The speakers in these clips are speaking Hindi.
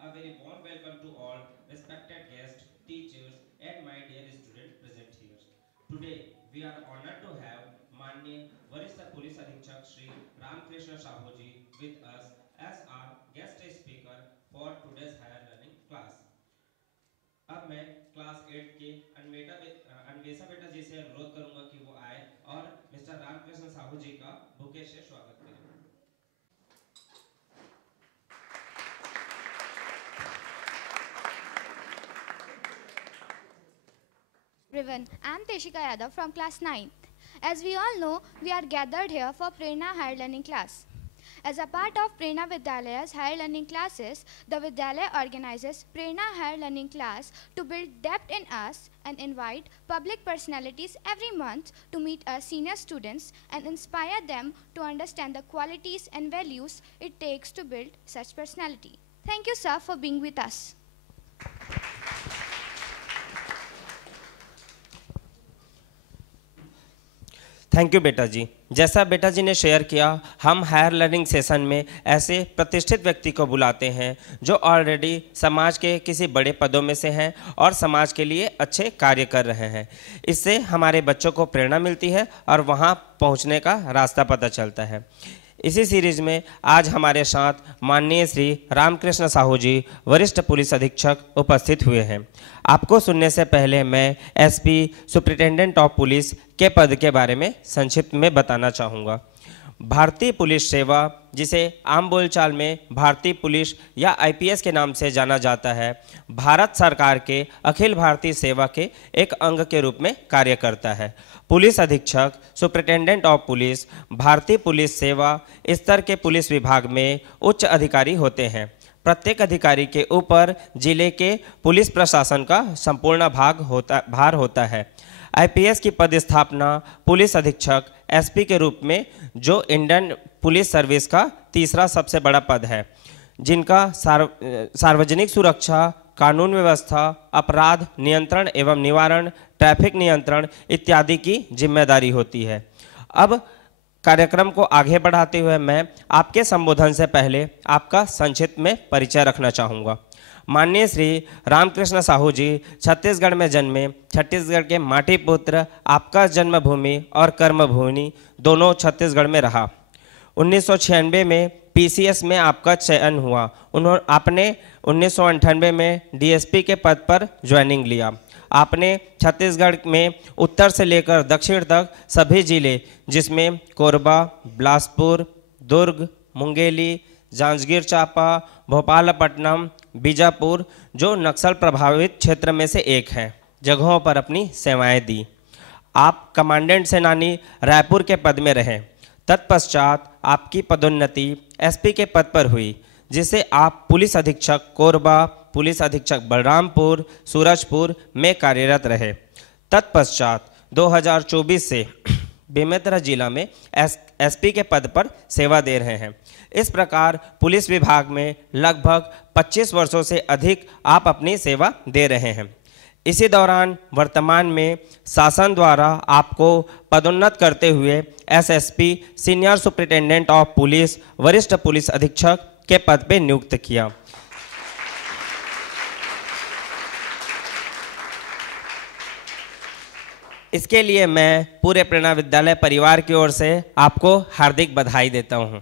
A very warm welcome to all respected guests, teachers, and my dear students present here. Today, we are honored to have Manya Varishta Police Adhikshak Shri Ramkrishna Sahu ji with us as our guest speaker for today's higher learning class. अब मैं क्लास 8 के अन्वेषा बेटा जी से अनुरोध करूंगा कि वो आए और मिस्टर रामकृष्ण साहू जी का बुके से स्वागत करें। Everyone, I am Teshika Yadav from class 9th. As we all know, we are gathered here for Prerna Higher Learning class. As a part of Prerna Vidyalay's higher learning classes, the Vidyalaya organizes Prerna Higher Learning class to build depth in us and invite public personalities every month to meet our senior students and inspire them to understand the qualities and values it takes to build such personality. Thank you, sir, for being with us. Thank you बेटा जी। जैसा बेटा जी ने शेयर किया, हम हायर लर्निंग सेशन में ऐसे प्रतिष्ठित व्यक्ति को बुलाते हैं जो ऑलरेडी समाज के किसी बड़े पदों में से हैं और समाज के लिए अच्छे कार्य कर रहे हैं। इससे हमारे बच्चों को प्रेरणा मिलती है और वहाँ पहुँचने का रास्ता पता चलता है। इसी सीरीज में आज हमारे साथ माननीय श्री रामकृष्ण साहू जी वरिष्ठ पुलिस अधीक्षक उपस्थित हुए हैं। आपको सुनने से पहले मैं एसपी सुप्रिंटेंडेंट ऑफ पुलिस के पद के बारे में संक्षिप्त में बताना चाहूँगा। भारतीय पुलिस सेवा, जिसे आम बोलचाल में भारतीय पुलिस या आईपीएस के नाम से जाना जाता है, भारत सरकार के अखिल भारतीय सेवा के एक अंग के रूप में कार्य करता है। पुलिस अधीक्षक, सुप्रिंटेंडेंट ऑफ पुलिस भारतीय पुलिस सेवा स्तर के पुलिस विभाग में उच्च अधिकारी होते हैं। प्रत्येक अधिकारी के ऊपर जिले के पुलिस प्रशासन का संपूर्ण भार होता है। आईपीएस की पदस्थापना पुलिस अधीक्षक एसपी के रूप में, जो इंडियन पुलिस सर्विस का तीसरा सबसे बड़ा पद है, जिनका सार्वजनिक सुरक्षा, कानून व्यवस्था, अपराध नियंत्रण एवं निवारण, ट्रैफिक नियंत्रण इत्यादि की जिम्मेदारी होती है। अब कार्यक्रम को आगे बढ़ाते हुए मैं आपके संबोधन से पहले आपका संक्षिप्त में परिचय रखना चाहूँगा। माननीय श्री रामकृष्ण साहू जी छत्तीसगढ़ में जन्मे, छत्तीसगढ़ के माटी पुत्र। आपका जन्मभूमि और कर्मभूमि दोनों छत्तीसगढ़ में रहा। 1996 में पीसीएस में आपका चयन हुआ। आपने 1998 में डीएसपी के पद पर ज्वाइनिंग लिया। आपने छत्तीसगढ़ में उत्तर से लेकर दक्षिण तक सभी जिले, जिसमें कोरबा, बिलासपुर, दुर्ग, मुंगेली, जांजगीर चांपा, भोपालपट्टनम, बीजापुर, जो नक्सल प्रभावित क्षेत्र में से एक है, जगहों पर अपनी सेवाएं दी। आप कमांडेंट सेनानी रायपुर के पद में रहे। तत्पश्चात आपकी पदोन्नति एसपी के पद पर हुई, जिसे आप पुलिस अधीक्षक कोरबा, पुलिस अधीक्षक बलरामपुर, सूरजपुर में कार्यरत रहे। तत्पश्चात 2024 से बेमेतरा जिला में एसपी के पद पर सेवा दे रहे हैं। इस प्रकार पुलिस विभाग में लगभग 25 वर्षों से अधिक आप अपनी सेवा दे रहे हैं। इसी दौरान वर्तमान में शासन द्वारा आपको पदोन्नत करते हुए SSP senior superintendent of police वरिष्ठ पुलिस अधीक्षक के पद पर नियुक्त किया। इसके लिए मैं पूरे प्रेरणा विद्यालय परिवार की ओर से आपको हार्दिक बधाई देता हूं।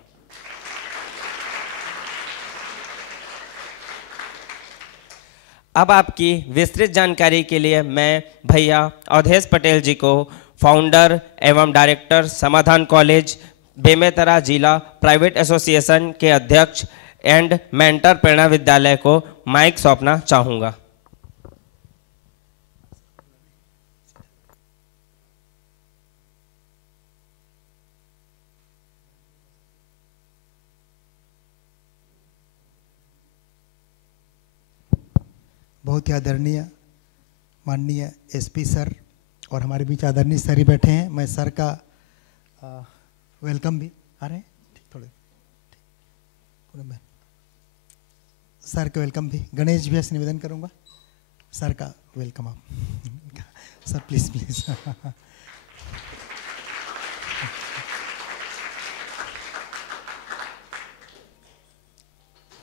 अब आपकी विस्तृत जानकारी के लिए मैं भैया अवधेश पटेल जी को, फाउंडर एवं डायरेक्टर समाधान कॉलेज बेमेतरा जिला प्राइवेट एसोसिएशन के अध्यक्ष एंड मेंटर प्रेरणा विद्यालय को माइक सौंपना चाहूँगा। बहुत ही आदरणीय माननीय एसपी सर और हमारे बीच आदरणीय सर ही बैठे हैं। मैं सर का वेलकम भी आ रहे हैं, सर का वेलकम भी गणेश भैया से निवेदन करूंगा। सर का वेलकम आप सर प्लीज प्लीज।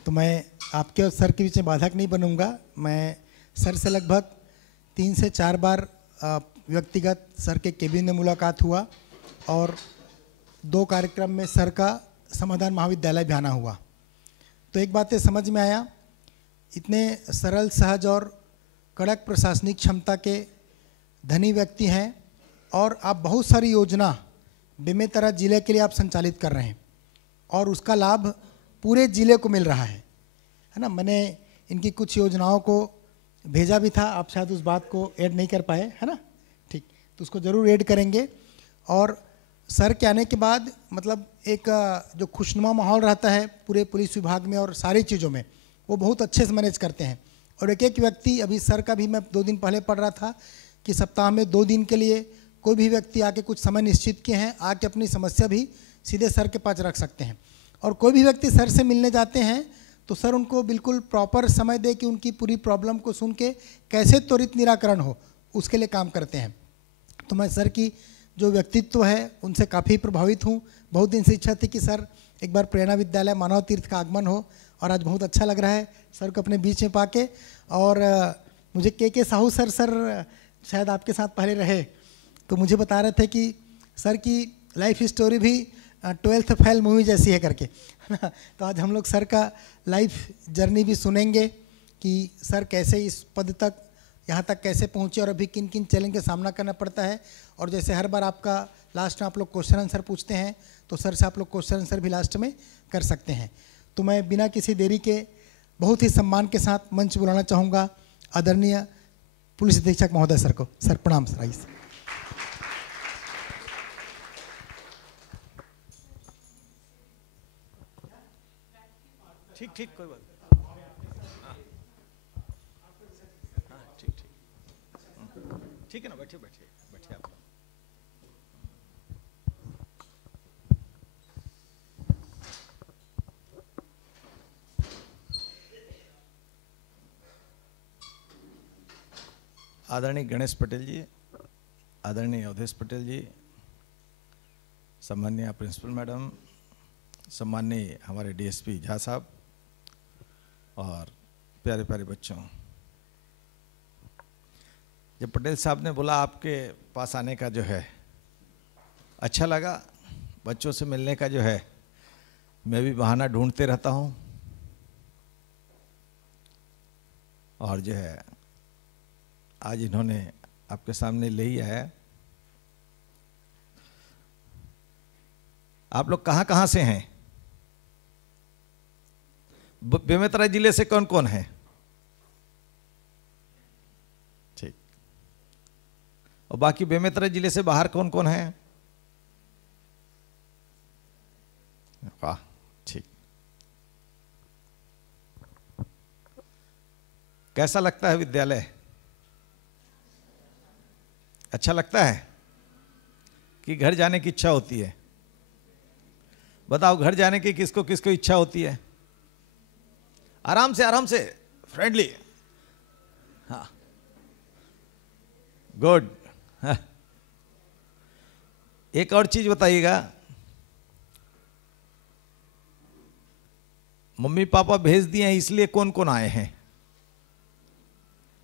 तो मैं आपके और सर के बीच में बाधक नहीं बनूंगा। मैं सर से लगभग 3 से 4 बार व्यक्तिगत सर के केबिन में मुलाकात हुआ और 2 कार्यक्रम में सर का समाधान महाविद्यालय भी आना हुआ। तो एक बात समझ में आया, इतने सरल सहज और कड़क प्रशासनिक क्षमता के धनी व्यक्ति हैं और आप बहुत सारी योजना बेमेतरा जिले के लिए आप संचालित कर रहे हैं और उसका लाभ पूरे जिले को मिल रहा है ना। मैंने इनकी कुछ योजनाओं को भेजा भी था, आप शायद उस बात को ऐड नहीं कर पाए, है ना। ठीक, तो उसको ज़रूर ऐड करेंगे। और सर के आने के बाद मतलब एक जो खुशनुमा माहौल रहता है पूरे पुलिस विभाग में और सारी चीज़ों में, वो बहुत अच्छे से मैनेज करते हैं। और एक एक व्यक्ति, अभी सर का भी मैं 2 दिन पहले पढ़ रहा था कि सप्ताह में 2 दिन के लिए कोई भी व्यक्ति आके कुछ समय निश्चित किए हैं, आके अपनी समस्या भी सीधे सर के पास रख सकते हैं। और कोई भी व्यक्ति सर से मिलने जाते हैं तो सर उनको बिल्कुल प्रॉपर समय दे कि उनकी पूरी प्रॉब्लम को सुन के कैसे त्वरित निराकरण हो, उसके लिए काम करते हैं। तो मैं सर की जो व्यक्तित्व है उनसे काफ़ी प्रभावित हूँ। बहुत दिन से इच्छा थी कि सर एक बार प्रेरणा विद्यालय मानव तीर्थ का आगमन हो और आज बहुत अच्छा लग रहा है सर को अपने बीच में पाके। और मुझे के साहू सर शायद आपके साथ पहले रहे, तो मुझे बता रहे थे कि सर की लाइफ स्टोरी भी 12th फेल मूवी जैसी है करके, है ना। तो आज हम लोग सर का लाइफ जर्नी भी सुनेंगे कि सर कैसे इस पद तक, यहाँ तक कैसे पहुँचे और अभी किन किन चैलेंज का सामना करना पड़ता है। और जैसे हर बार आपका लास्ट में आप लोग क्वेश्चन आंसर पूछते हैं, तो सर से आप लोग क्वेश्चन आंसर भी लास्ट में कर सकते हैं। तो मैं बिना किसी देरी के बहुत ही सम्मान के साथ मंच बुलाना चाहूँगा आदरणीय पुलिस अधीक्षक महोदय सर को। सर प्रणाम सर। आइए ठीक ठीक, कोई बात ठीक ठीक ठीक है ना। बैठिए बैठिए बैठिए आप। आदरणीय गणेश पटेल जी, आदरणीय अवधेश पटेल जी, सम्माननीय प्रिंसिपल मैडम, सम्माननीय हमारे डीएसपी झा साहब और प्यारे प्यारे बच्चों, जब पटेल साहब ने बोला आपके पास आने का जो है अच्छा लगा, बच्चों से मिलने का जो है, मैं भी बहाना ढूंढते रहता हूँ और जो है आज इन्होंने आपके सामने ले ही आया। आप लोग कहाँ कहाँ से हैं? बेमेतरा जिले से कौन कौन है? ठीक, और बाकी बेमेतरा जिले से बाहर कौन कौन है? वाह, ठीक। कैसा लगता है विद्यालय? अच्छा लगता है कि घर जाने की इच्छा होती है? बताओ, घर जाने की किसको किसको इच्छा होती है? आराम से फ्रेंडली। हाँ, गुड। हाँ। एक और चीज बताइएगा, मम्मी पापा भेज दिए हैं इसलिए कौन कौन आए हैं?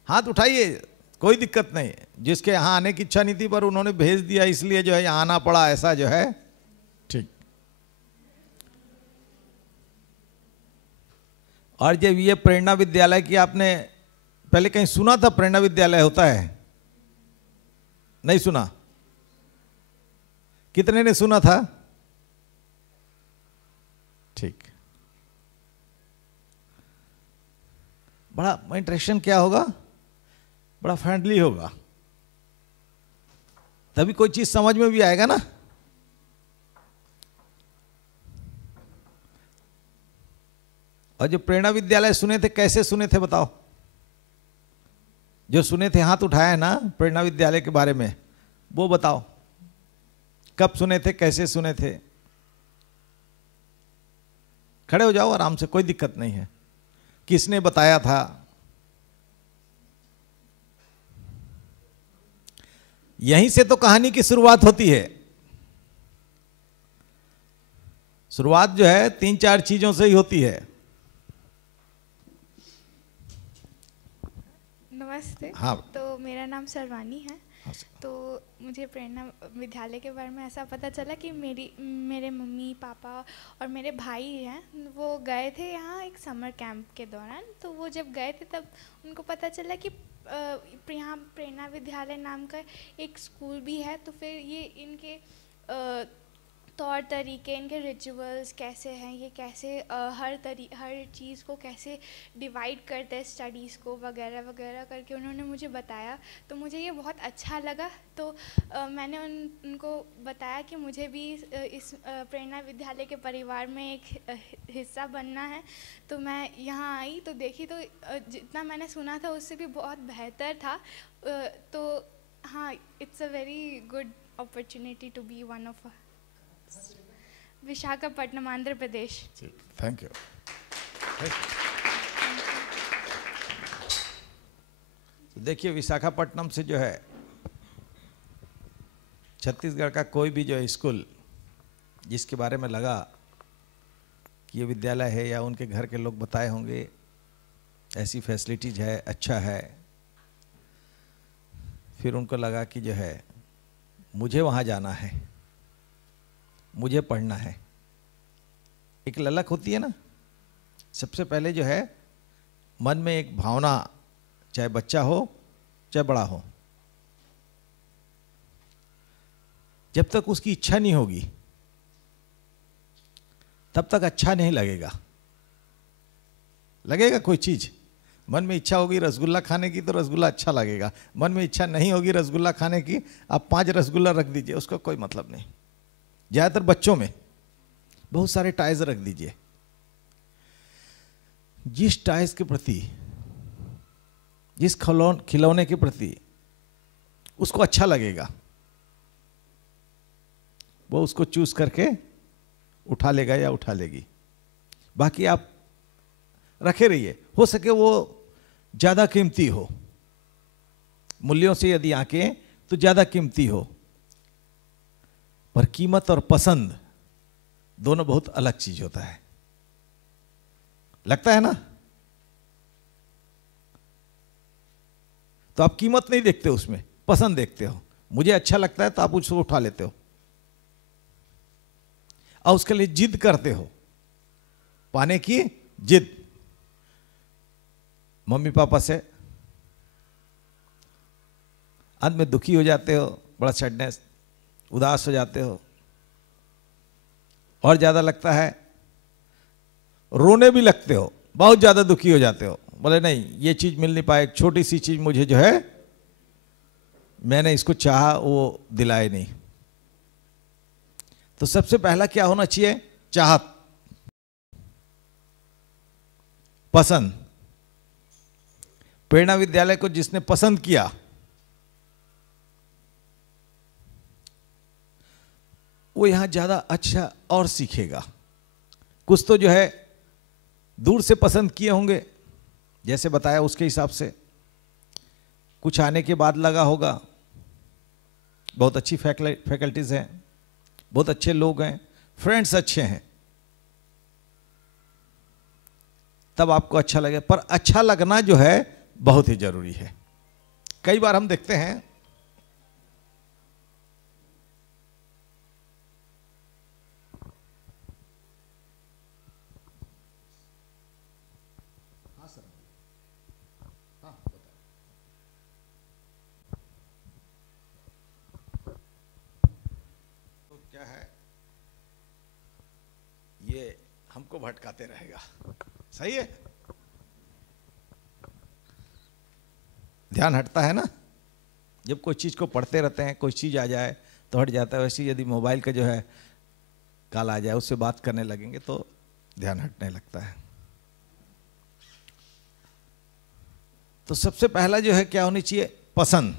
हाथ उठाइए, कोई दिक्कत नहीं। जिसके यहाँ आने की इच्छा नहीं थी पर उन्होंने भेज दिया इसलिए जो है यहाँ आना पड़ा, ऐसा जो है, ठीक। और जब ये प्रेरणा विद्यालय की आपने पहले कहीं सुना था? प्रेरणा विद्यालय होता है? नहीं सुना? कितने ने सुना था? ठीक। बड़ा इंटरेक्शन क्या होगा? बड़ा फ्रेंडली होगा, तभी कोई चीज समझ में भी आएगा ना। और जो प्रेरणा विद्यालय सुने थे, कैसे सुने थे बताओ? जो सुने थे हाथ उठाया ना प्रेरणा विद्यालय के बारे में, वो बताओ कब सुने थे, कैसे सुने थे? खड़े हो जाओ आराम से, कोई दिक्कत नहीं है। किसने बताया था? यहीं से तो कहानी की शुरुआत होती है। शुरुआत जो है 3-4 चीजों से ही होती है। नमस्ते। हाँ। तो मेरा नाम सर्वानी है। हाँ, तो मुझे प्रेरणा विद्यालय के बारे में ऐसा पता चला कि मेरे मम्मी पापा और मेरे भाई हैं, वो गए थे यहाँ एक समर कैंप के दौरान। तो वो जब गए थे तब उनको पता चला कि यहाँ प्रेरणा विद्यालय नाम का एक स्कूल भी है। तो फिर ये इनके तौर तरीके, इनके रिचुअल्स कैसे हैं, ये कैसे हर चीज़ को कैसे डिवाइड करते हैं, स्टडीज़ को वगैरह वगैरह करके उन्होंने मुझे बताया। तो मुझे ये बहुत अच्छा लगा। तो मैंने उनको बताया कि मुझे भी इस प्रेरणा विद्यालय के परिवार में एक हिस्सा बनना है। तो मैं यहाँ आई तो देखी, तो जितना मैंने सुना था उससे भी बहुत बेहतर था। तो हाँ, it's a very good opportunity to be one of Visakhapatnam, Andhra Pradesh. Thank you. देखिए, विशाखापट्टनम से जो है छत्तीसगढ़ का कोई भी जो है स्कूल जिसके बारे में लगा कि ये विद्यालय है, या उनके घर के लोग बताए होंगे ऐसी फैसिलिटीज है, अच्छा है, फिर उनको लगा कि जो है मुझे वहाँ जाना है, मुझे पढ़ना है। एक ललक होती है ना, सबसे पहले जो है मन में एक भावना, चाहे बच्चा हो चाहे बड़ा हो, जब तक उसकी इच्छा नहीं होगी तब तक अच्छा नहीं लगेगा। लगेगा कोई चीज, मन में इच्छा होगी रसगुल्ला खाने की तो रसगुल्ला अच्छा लगेगा, मन में इच्छा नहीं होगी रसगुल्ला खाने की, आप 5 रसगुल्ला रख दीजिए, उसका कोई मतलब नहीं। ज़्यादातर बच्चों में बहुत सारे टॉयज रख दीजिए, जिस टॉयज के प्रति, जिस खिलौने के प्रति उसको अच्छा लगेगा वो उसको चूज करके उठा लेगा या उठा लेगी। बाकी आप रखे रहिए, हो सके वो ज़्यादा कीमती हो, मूल्यों से यदि आंकें तो ज़्यादा कीमती हो, पर कीमत और पसंद दोनों बहुत अलग चीज होता है। लगता है ना? तो आप कीमत नहीं देखते उसमें, पसंद देखते हो। मुझे अच्छा लगता है तो आप उसको उठा लेते हो और उसके लिए जिद करते हो, पाने की जिद। मम्मी पापा से अंत में दुखी हो जाते हो, बड़ा सैडनेस, उदास हो जाते हो, और ज्यादा लगता है रोने भी लगते हो, बहुत ज्यादा दुखी हो जाते हो, बोले नहीं ये चीज मिल नहीं पाए, छोटी सी चीज मुझे जो है मैंने इसको चाहा वो दिलाए नहीं। तो सबसे पहला क्या होना चाहिए? चाहत, पसंद। प्रेरणा विद्यालय को जिसने पसंद किया वो यहां ज्यादा अच्छा और सीखेगा। कुछ तो जो है दूर से पसंद किए होंगे, जैसे बताया उसके हिसाब से, कुछ आने के बाद लगा होगा बहुत अच्छी फैकल्टीज हैं, बहुत अच्छे लोग हैं, फ्रेंड्स अच्छे हैं, तब आपको अच्छा लगे। पर अच्छा लगना जो है बहुत ही जरूरी है। कई बार हम देखते हैं क्या है, ये हमको भटकाते रहेगा। सही है, ध्यान हटता है ना, जब कोई चीज को पढ़ते रहते हैं, कोई चीज आ जाए तो हट जाता है। वैसे यदि मोबाइल का जो है कॉल आ जाए, उससे बात करने लगेंगे तो ध्यान हटने लगता है। तो सबसे पहला जो है क्या होनी चाहिए? पसंद।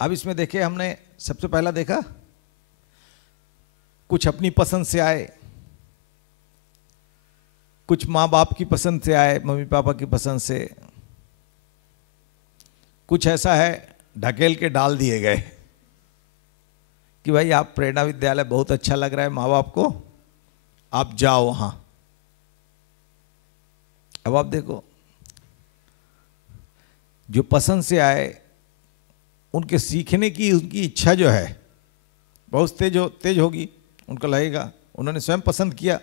अब इसमें देखिए, हमने सबसे पहला देखा कुछ अपनी पसंद से आए, कुछ माँ बाप की पसंद से आए, मम्मी पापा की पसंद से, कुछ ऐसा है ढकेल के डाल दिए गए कि भाई आप प्रेरणा विद्यालय बहुत अच्छा लग रहा है माँ बाप को, आप जाओ वहां। अब आप देखो जो पसंद से आए, उनके सीखने की उनकी इच्छा जो है बहुत तेज होगी। उनको लगेगा उन्होंने स्वयं पसंद किया,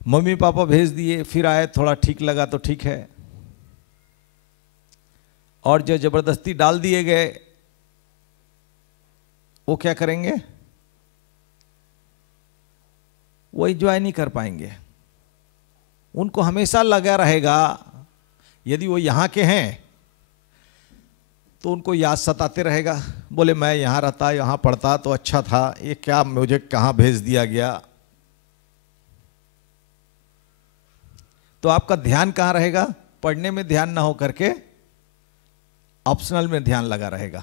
मम्मी पापा भेज दिए, फिर आए, थोड़ा ठीक लगा तो ठीक है, और जो जबरदस्ती डाल दिए गए वो क्या करेंगे? वो एंजॉय नहीं कर पाएंगे। उनको हमेशा लगा रहेगा, यदि वो यहाँ के हैं तो उनको याद सताते रहेगा, बोले मैं यहाँ रहता, यहाँ पढ़ता तो अच्छा था, ये क्या मुझे कहाँ भेज दिया गया। तो आपका ध्यान कहाँ रहेगा? पढ़ने में ध्यान ना हो करके ऑप्शनल में ध्यान लगा रहेगा।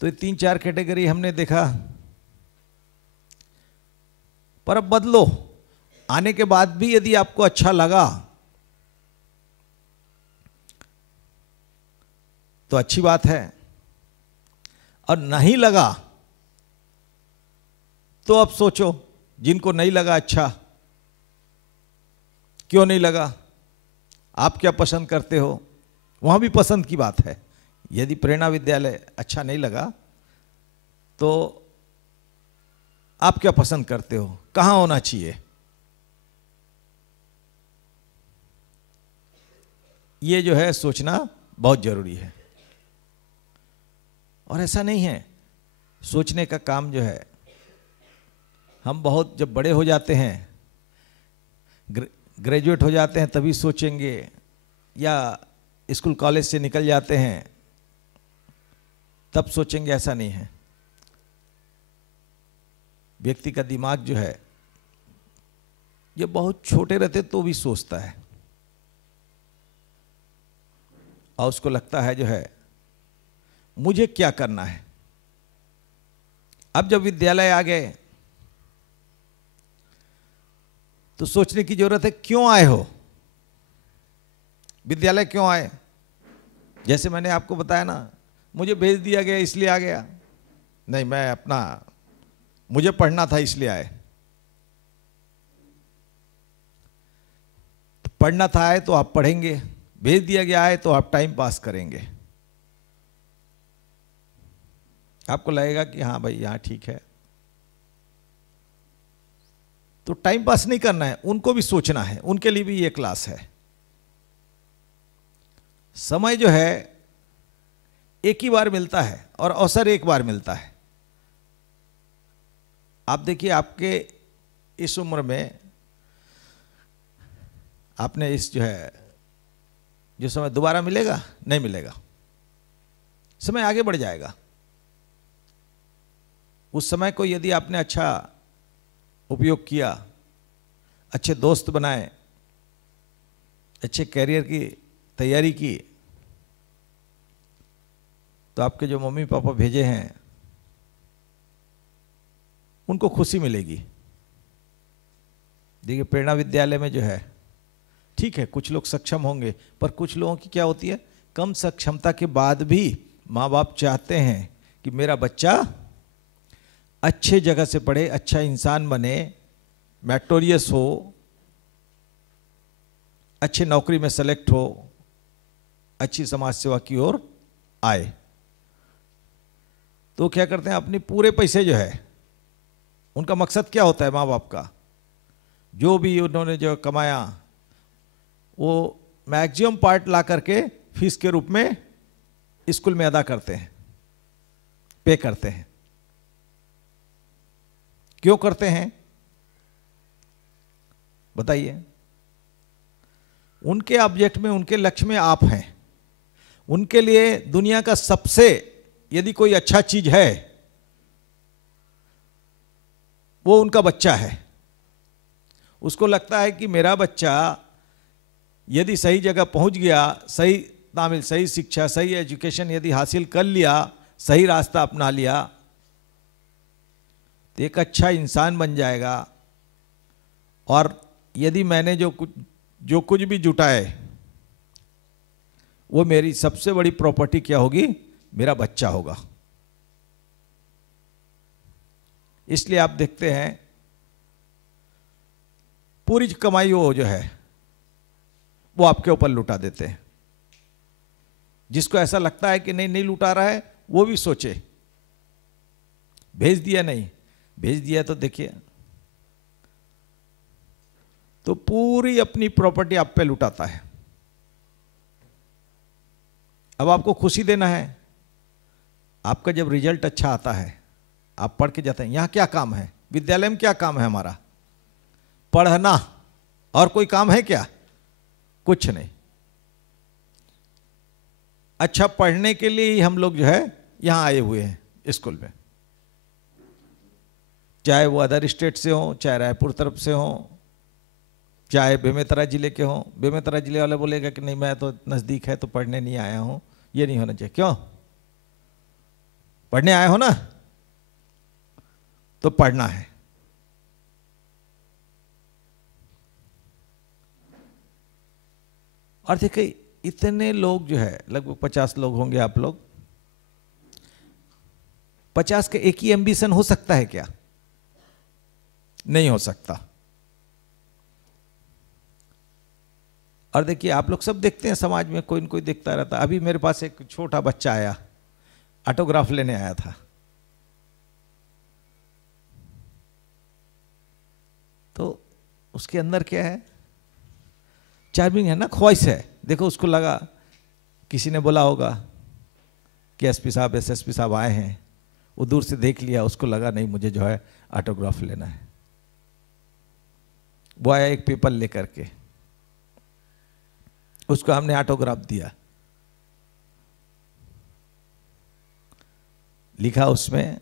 तो ये 3-4 कैटेगरी हमने देखा, पर अब बदलो। आने के बाद भी यदि आपको अच्छा लगा तो अच्छी बात है, और नहीं लगा तो अब सोचो, जिनको नहीं लगा अच्छा, क्यों नहीं लगा, आप क्या पसंद करते हो, वहां भी पसंद की बात है। यदि प्रेरणा विद्यालय अच्छा नहीं लगा तो आप क्या पसंद करते हो, कहां होना चाहिए, ये जो है सोचना बहुत जरूरी है। और ऐसा नहीं है, सोचने का काम जो है, हम बहुत जब बड़े हो जाते हैं, ग्रेजुएट हो जाते हैं तभी सोचेंगे, या स्कूल कॉलेज से निकल जाते हैं तब सोचेंगे, ऐसा नहीं है। व्यक्ति का दिमाग जो है ये बहुत छोटे रहते तो भी सोचता है, और उसको लगता है जो है मुझे क्या करना है। अब जब विद्यालय आ गए तो सोचने की जरूरत है, क्यों आए हो, विद्यालय क्यों आए। जैसे मैंने आपको बताया ना, मुझे भेज दिया गया इसलिए आ गया, नहीं मैं मुझे पढ़ना था इसलिए आए। तो पढ़ना था आए तो आप पढ़ेंगे, भेज दिया गया आए तो आप टाइम पास करेंगे। आपको लगेगा कि हाँ भाई यहाँ ठीक है, तो टाइम पास नहीं करना है, उनको भी सोचना है, उनके लिए भी ये क्लास है। समय जो है एक ही बार मिलता है और अवसर एक बार मिलता है। आप देखिए, आपके इस उम्र में आपने इस जो समय दोबारा मिलेगा, नहीं मिलेगा, समय आगे बढ़ जाएगा। उस समय को यदि आपने अच्छा उपयोग किया, अच्छे दोस्त बनाए, अच्छे कैरियर की तैयारी की, तो आपके जो मम्मी पापा भेजे हैं उनको खुशी मिलेगी। देखिए, प्रेरणा विद्यालय में जो है, ठीक है कुछ लोग सक्षम होंगे, पर कुछ लोगों की क्या होती है, कम सक्षमता के बाद भी माँ बाप चाहते हैं कि मेरा बच्चा अच्छे जगह से पढ़े, अच्छा इंसान बने, मैरिटोरियस हो, अच्छी नौकरी में सेलेक्ट हो, अच्छी समाज सेवा की ओर आए। तो क्या करते हैं, अपने पूरे पैसे जो है, उनका मकसद क्या होता है माँ बाप का, जो भी उन्होंने जो कमाया वो मैक्सिमम पार्ट ला करके फीस के रूप में स्कूल में अदा करते हैं, पे करते हैं। क्यों करते हैं बताइए? उनके ऑब्जेक्ट में, उनके लक्ष्य में आप हैं। उनके लिए दुनिया का सबसे यदि कोई अच्छा चीज है वो उनका बच्चा है। उसको लगता है कि मेरा बच्चा यदि सही जगह पहुंच गया, सही तामिल, सही शिक्षा, सही एजुकेशन यदि हासिल कर लिया, सही रास्ता अपना लिया, तो एक अच्छा इंसान बन जाएगा। और यदि मैंने जो कुछ भी जुटाए, वो मेरी सबसे बड़ी प्रॉपर्टी क्या होगी, मेरा बच्चा होगा। इसलिए आप देखते हैं पूरी कमाई वो जो है वो आपके ऊपर लुटा देते हैं। जिसको ऐसा लगता है कि नहीं नहीं लुटा रहा है, वो भी सोचे भेज दिया, नहीं भेज दिया तो देखिए, तो पूरी अपनी प्रॉपर्टी आप पे लुटाता है। अब आपको खुशी देना है, आपका जब रिजल्ट अच्छा आता है, आप पढ़ के जाते हैं, यहां क्या काम है, विद्यालय में क्या काम है हमारा, पढ़ना, और कोई काम है क्या, कुछ नहीं। अच्छा पढ़ने के लिए ही हम लोग जो है यहां आए हुए हैं स्कूल में, चाहे वो अदर स्टेट से हो, चाहे रायपुर तरफ से हो, चाहे बेमेतरा जिले के हों। बेमेतरा जिले वाले बोलेगा कि नहीं मैं तो नज़दीक है तो पढ़ने नहीं आया हूं, ये नहीं होना चाहिए। क्यों, पढ़ने आए हो ना, तो पढ़ना है। और देखिए इतने लोग जो है, लगभग 50 लोग होंगे आप लोग, 50 के एक ही एम्बिशन हो सकता है क्या, नहीं हो सकता। और देखिए आप लोग सब देखते हैं समाज में, कोई न कोई देखता रहता। अभी मेरे पास एक छोटा बच्चा आया, ऑटोग्राफ लेने आया था, तो उसके अंदर क्या है, चार्मिंग है ना, ख्वाहिश है। देखो उसको लगा, किसी ने बोला होगा कि एसपी साहब एसएसपी साहब आए हैं, वो दूर से देख लिया, उसको लगा नहीं मुझे जो है ऑटोग्राफ लेना है। वो आया एक पेपर लेकर के, उसको हमने ऑटोग्राफ दिया, लिखा उसमें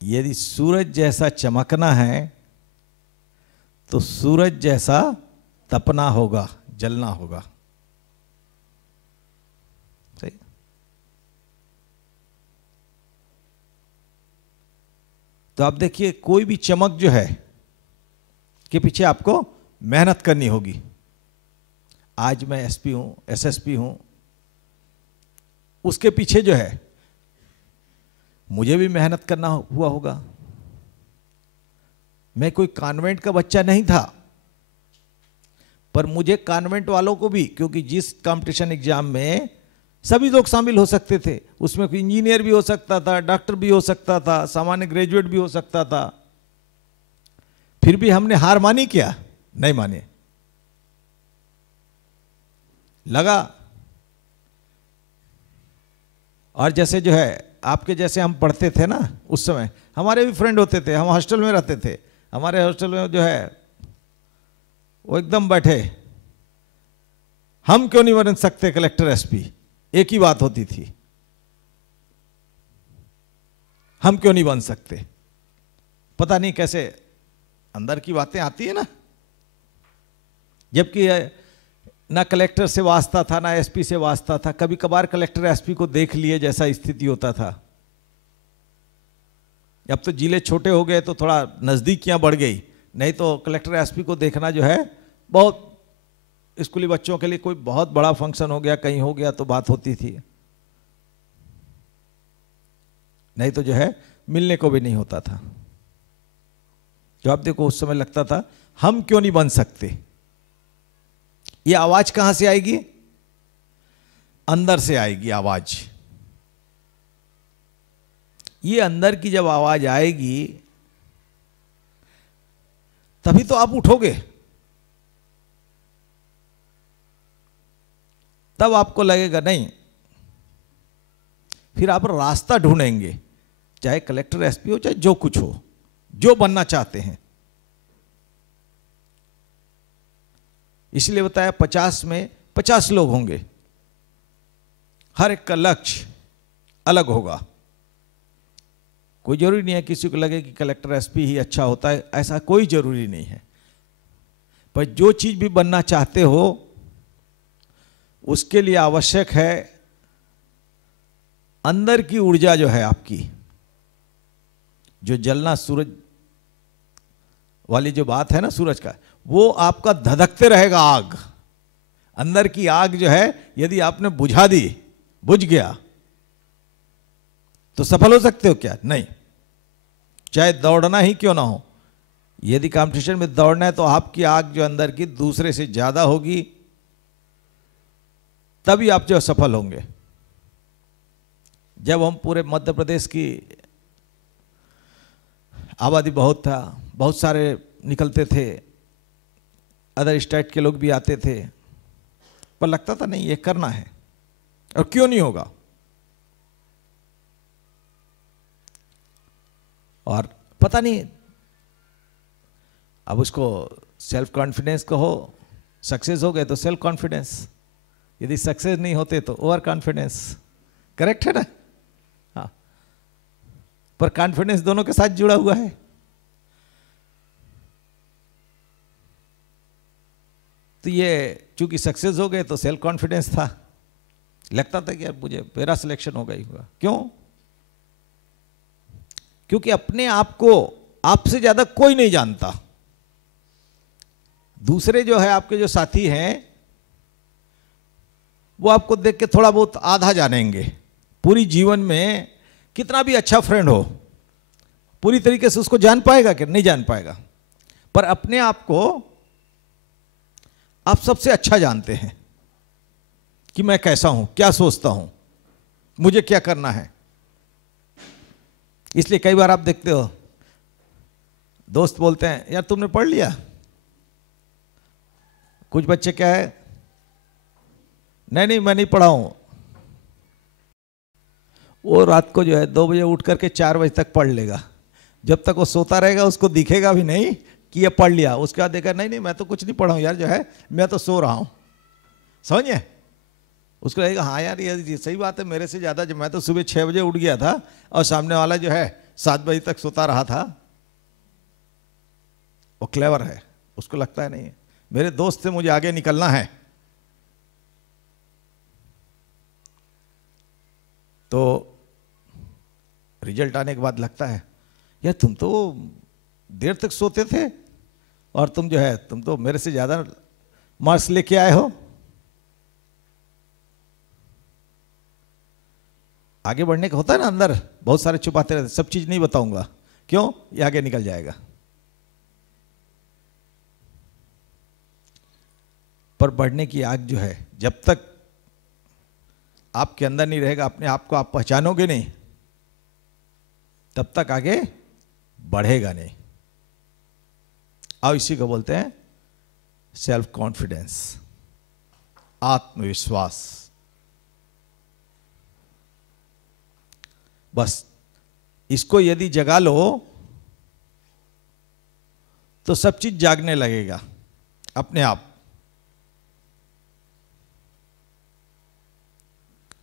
यदि सूरज जैसा चमकना है तो सूरज जैसा तपना होगा, जलना होगा। सही। तो आप देखिए कोई भी चमक जो है के पीछे आपको मेहनत करनी होगी। आज मैं एसपी हूं, एसएसपी हूं, उसके पीछे जो है मुझे भी मेहनत करना हुआ होगा। मैं कोई कॉन्वेंट का बच्चा नहीं था, पर मुझे कॉन्वेंट वालों को भी, क्योंकि जिस कंपटीशन एग्जाम में सभी लोग शामिल हो सकते थे, उसमें कोई इंजीनियर भी हो सकता था, डॉक्टर भी हो सकता था, सामान्य ग्रेजुएट भी हो सकता था, फिर भी हमने हार मानी क्या, नहीं माने, लगा। और जैसे जो है आपके जैसे हम पढ़ते थे ना, उस समय हमारे भी फ्रेंड होते थे, हम हॉस्टल में रहते थे, हमारे हॉस्टल में जो है वो एकदम बैठे, हम क्यों नहीं बन सकते कलेक्टर एसपी, एक ही बात होती थी, हम क्यों नहीं बन सकते। पता नहीं कैसे अंदर की बातें आती है ना, जबकि ना कलेक्टर से वास्ता था ना एसपी से वास्ता था। कभी कभार कलेक्टर एसपी को देख लिए जैसा स्थिति होता था। अब तो जिले छोटे हो गए तो थोड़ा नजदीकियां बढ़ गई, नहीं तो कलेक्टर एसपी को देखना जो है बहुत, स्कूली बच्चों के लिए कोई बहुत बड़ा फंक्शन हो गया, कहीं हो गया तो बात होती थी, नहीं तो जो है मिलने को भी नहीं होता था। जो आप देखो उस समय लगता था हम क्यों नहीं बन सकते। ये आवाज कहां से आएगी, अंदर से आएगी आवाज। ये अंदर की जब आवाज आएगी तभी तो आप उठोगे, तब आपको लगेगा नहीं, फिर आप रास्ता ढूंढेंगे, चाहे कलेक्टर एसपी हो, चाहे जो कुछ हो, जो बनना चाहते हैं। इसलिए बताया 50 में 50 लोग होंगे, हर एक का लक्ष्य अलग होगा। कोई जरूरी नहीं है किसी को लगे कि कलेक्टर एसपी ही अच्छा होता है, ऐसा कोई जरूरी नहीं है। पर जो चीज भी बनना चाहते हो उसके लिए आवश्यक है अंदर की ऊर्जा जो है आपकी, जो जलना, सूरज वाली जो बात है ना सूरज का, वो आपका धधकते रहेगा आग। अंदर की आग जो है यदि आपने बुझा दी, बुझ गया तो सफल हो सकते हो क्या, नहीं। चाहे दौड़ना ही क्यों ना हो। यदि कंपटीशन में दौड़ना है तो आपकी आग जो अंदर की दूसरे से ज्यादा होगी, तभी आप जो सफल होंगे। जब हम पूरे मध्य प्रदेश की आबादी बहुत था, बहुत सारे निकलते थे, अदर स्टेट के लोग भी आते थे, पर लगता था नहीं ये करना है, और क्यों नहीं होगा। और पता नहीं, अब उसको सेल्फ कॉन्फिडेंस कहो, सक्सेस हो गए तो सेल्फ कॉन्फिडेंस, यदि सक्सेस नहीं होते तो ओवर कॉन्फिडेंस। करेक्ट है ना? हाँ, पर कॉन्फिडेंस दोनों के साथ जुड़ा हुआ है। तो ये चूंकि सक्सेस हो गए तो सेल्फ कॉन्फिडेंस था, लगता था कि अब मुझे मेरा सिलेक्शन होगा ही होगा। क्यों? क्योंकि अपने आप को आपसे ज्यादा कोई नहीं जानता। दूसरे जो है आपके जो साथी हैं वो आपको देख के थोड़ा बहुत आधा जानेंगे। पूरी जीवन में कितना भी अच्छा फ्रेंड हो, पूरी तरीके से उसको जान पाएगा कि नहीं जान पाएगा। पर अपने आप को आप सबसे अच्छा जानते हैं कि मैं कैसा हूं, क्या सोचता हूं, मुझे क्या करना है। इसलिए कई बार आप देखते हो दोस्त बोलते हैं यार तुमने पढ़ लिया। कुछ बच्चे क्या है, नहीं मैं नहीं पढ़ा हूं। वो रात को जो है 2 बजे उठ करके 4 बजे तक पढ़ लेगा। जब तक वो सोता रहेगा उसको दिखेगा भी नहीं कि ये पढ़ लिया। उसके बाद देखा नहीं मैं तो कुछ नहीं पढ़ा हूं यार, जो है मैं तो सो रहा हूं। समझिए, उसको लगेगा हाँ यार ये सही बात है, मेरे से ज्यादा मैं तो सुबह 6 बजे उठ गया था और सामने वाला जो है 7 बजे तक सोता रहा था। वो क्लेवर है, उसको लगता है नहीं मेरे दोस्त से मुझे आगे निकलना है। तो रिजल्ट आने के बाद लगता है यार तुम तो देर तक सोते थे और तुम जो है तुम तो मेरे से ज्यादा मार्क्स लेके आए हो। आगे बढ़ने का होता है ना, अंदर बहुत सारे छुपाते रहते, सब चीज नहीं बताऊंगा क्यों, ये आगे निकल जाएगा। पर बढ़ने की आग जो है जब तक आपके अंदर नहीं रहेगा, अपने आप को आप पहचानोगे नहीं, तब तक आगे बढ़ेगा नहीं। और इसी को बोलते हैं सेल्फ कॉन्फिडेंस, आत्मविश्वास। बस इसको यदि जगा लो तो सब चीज जागने लगेगा अपने आप।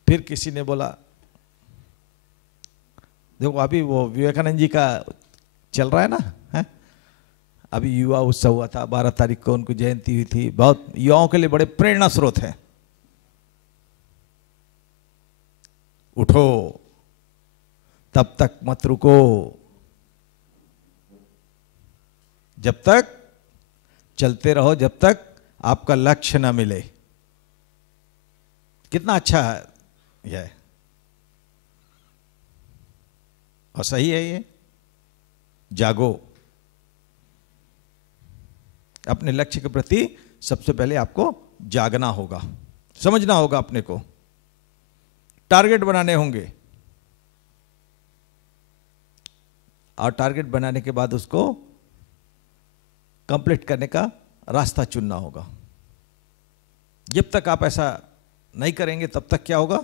फिर किसी ने बोला देखो अभी वो विवेकानंद जी का चल रहा है ना, है? अभी युवा उत्सव हुआ था, 12 तारीख को उनको जयंती हुई थी। बहुत युवाओं के लिए बड़े प्रेरणा स्रोत है। उठो, तब तक मत रुको जब तक चलते रहो, जब तक आपका लक्ष्य न मिले। कितना अच्छा है यह, और सही है ये। जागो, अपने लक्ष्य के प्रति सबसे पहले आपको जागना होगा, समझना होगा, अपने को टारगेट बनाने होंगे, और टारगेट बनाने के बाद उसको कंप्लीट करने का रास्ता चुनना होगा। जब तक आप ऐसा नहीं करेंगे तब तक क्या होगा,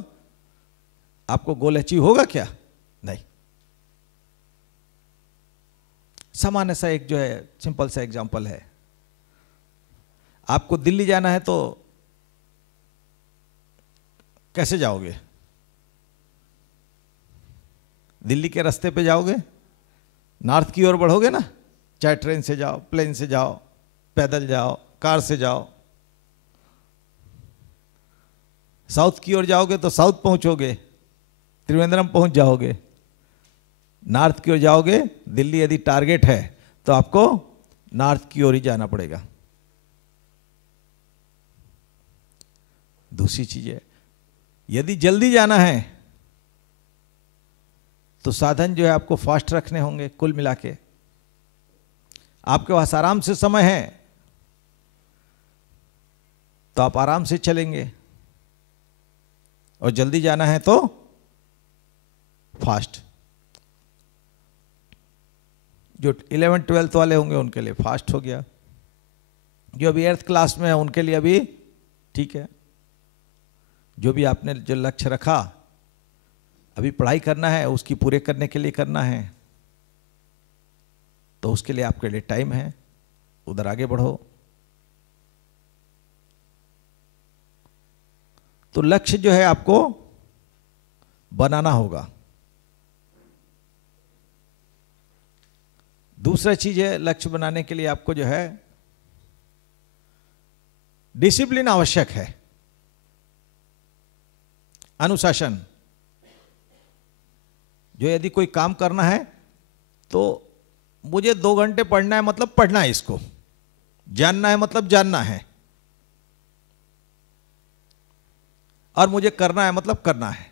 आपको गोल अचीव होगा क्या? नहीं। सामान्य सा एक जो है सिंपल सा एग्जांपल है, आपको दिल्ली जाना है तो कैसे जाओगे? दिल्ली के रास्ते पे जाओगे, नॉर्थ की ओर बढ़ोगे ना, चाहे ट्रेन से जाओ, प्लेन से जाओ, पैदल जाओ, कार से जाओ। साउथ की ओर जाओगे तो साउथ पहुंचोगे, त्रिवेंद्रम पहुंच जाओगे। नॉर्थ की ओर जाओगे, दिल्ली यदि टारगेट है तो आपको नॉर्थ की ओर ही जाना पड़ेगा। दूसरी चीज है, यदि जल्दी जाना है तो साधन जो है आपको फास्ट रखने होंगे। कुल मिला के आपके पास आराम से समय है तो आप आराम से चलेंगे, और जल्दी जाना है तो फास्ट। जो 11th 12th वाले होंगे उनके लिए फास्ट हो गया, जो अभी 8th क्लास में है उनके लिए अभी ठीक है। जो भी आपने जो लक्ष्य रखा अभी पढ़ाई करना है, उसकी पूरे करने के लिए करना है, तो उसके लिए आपके लिए टाइम है, उधर आगे बढ़ो। तो लक्ष्य जो है आपको बनाना होगा। दूसरा चीज है, लक्ष्य बनाने के लिए आपको जो है डिसिप्लिन आवश्यक है, अनुशासन। जो यदि कोई काम करना है तो मुझे 2 घंटे पढ़ना है मतलब पढ़ना है, इसको जानना है मतलब जानना है, और मुझे करना है मतलब करना है।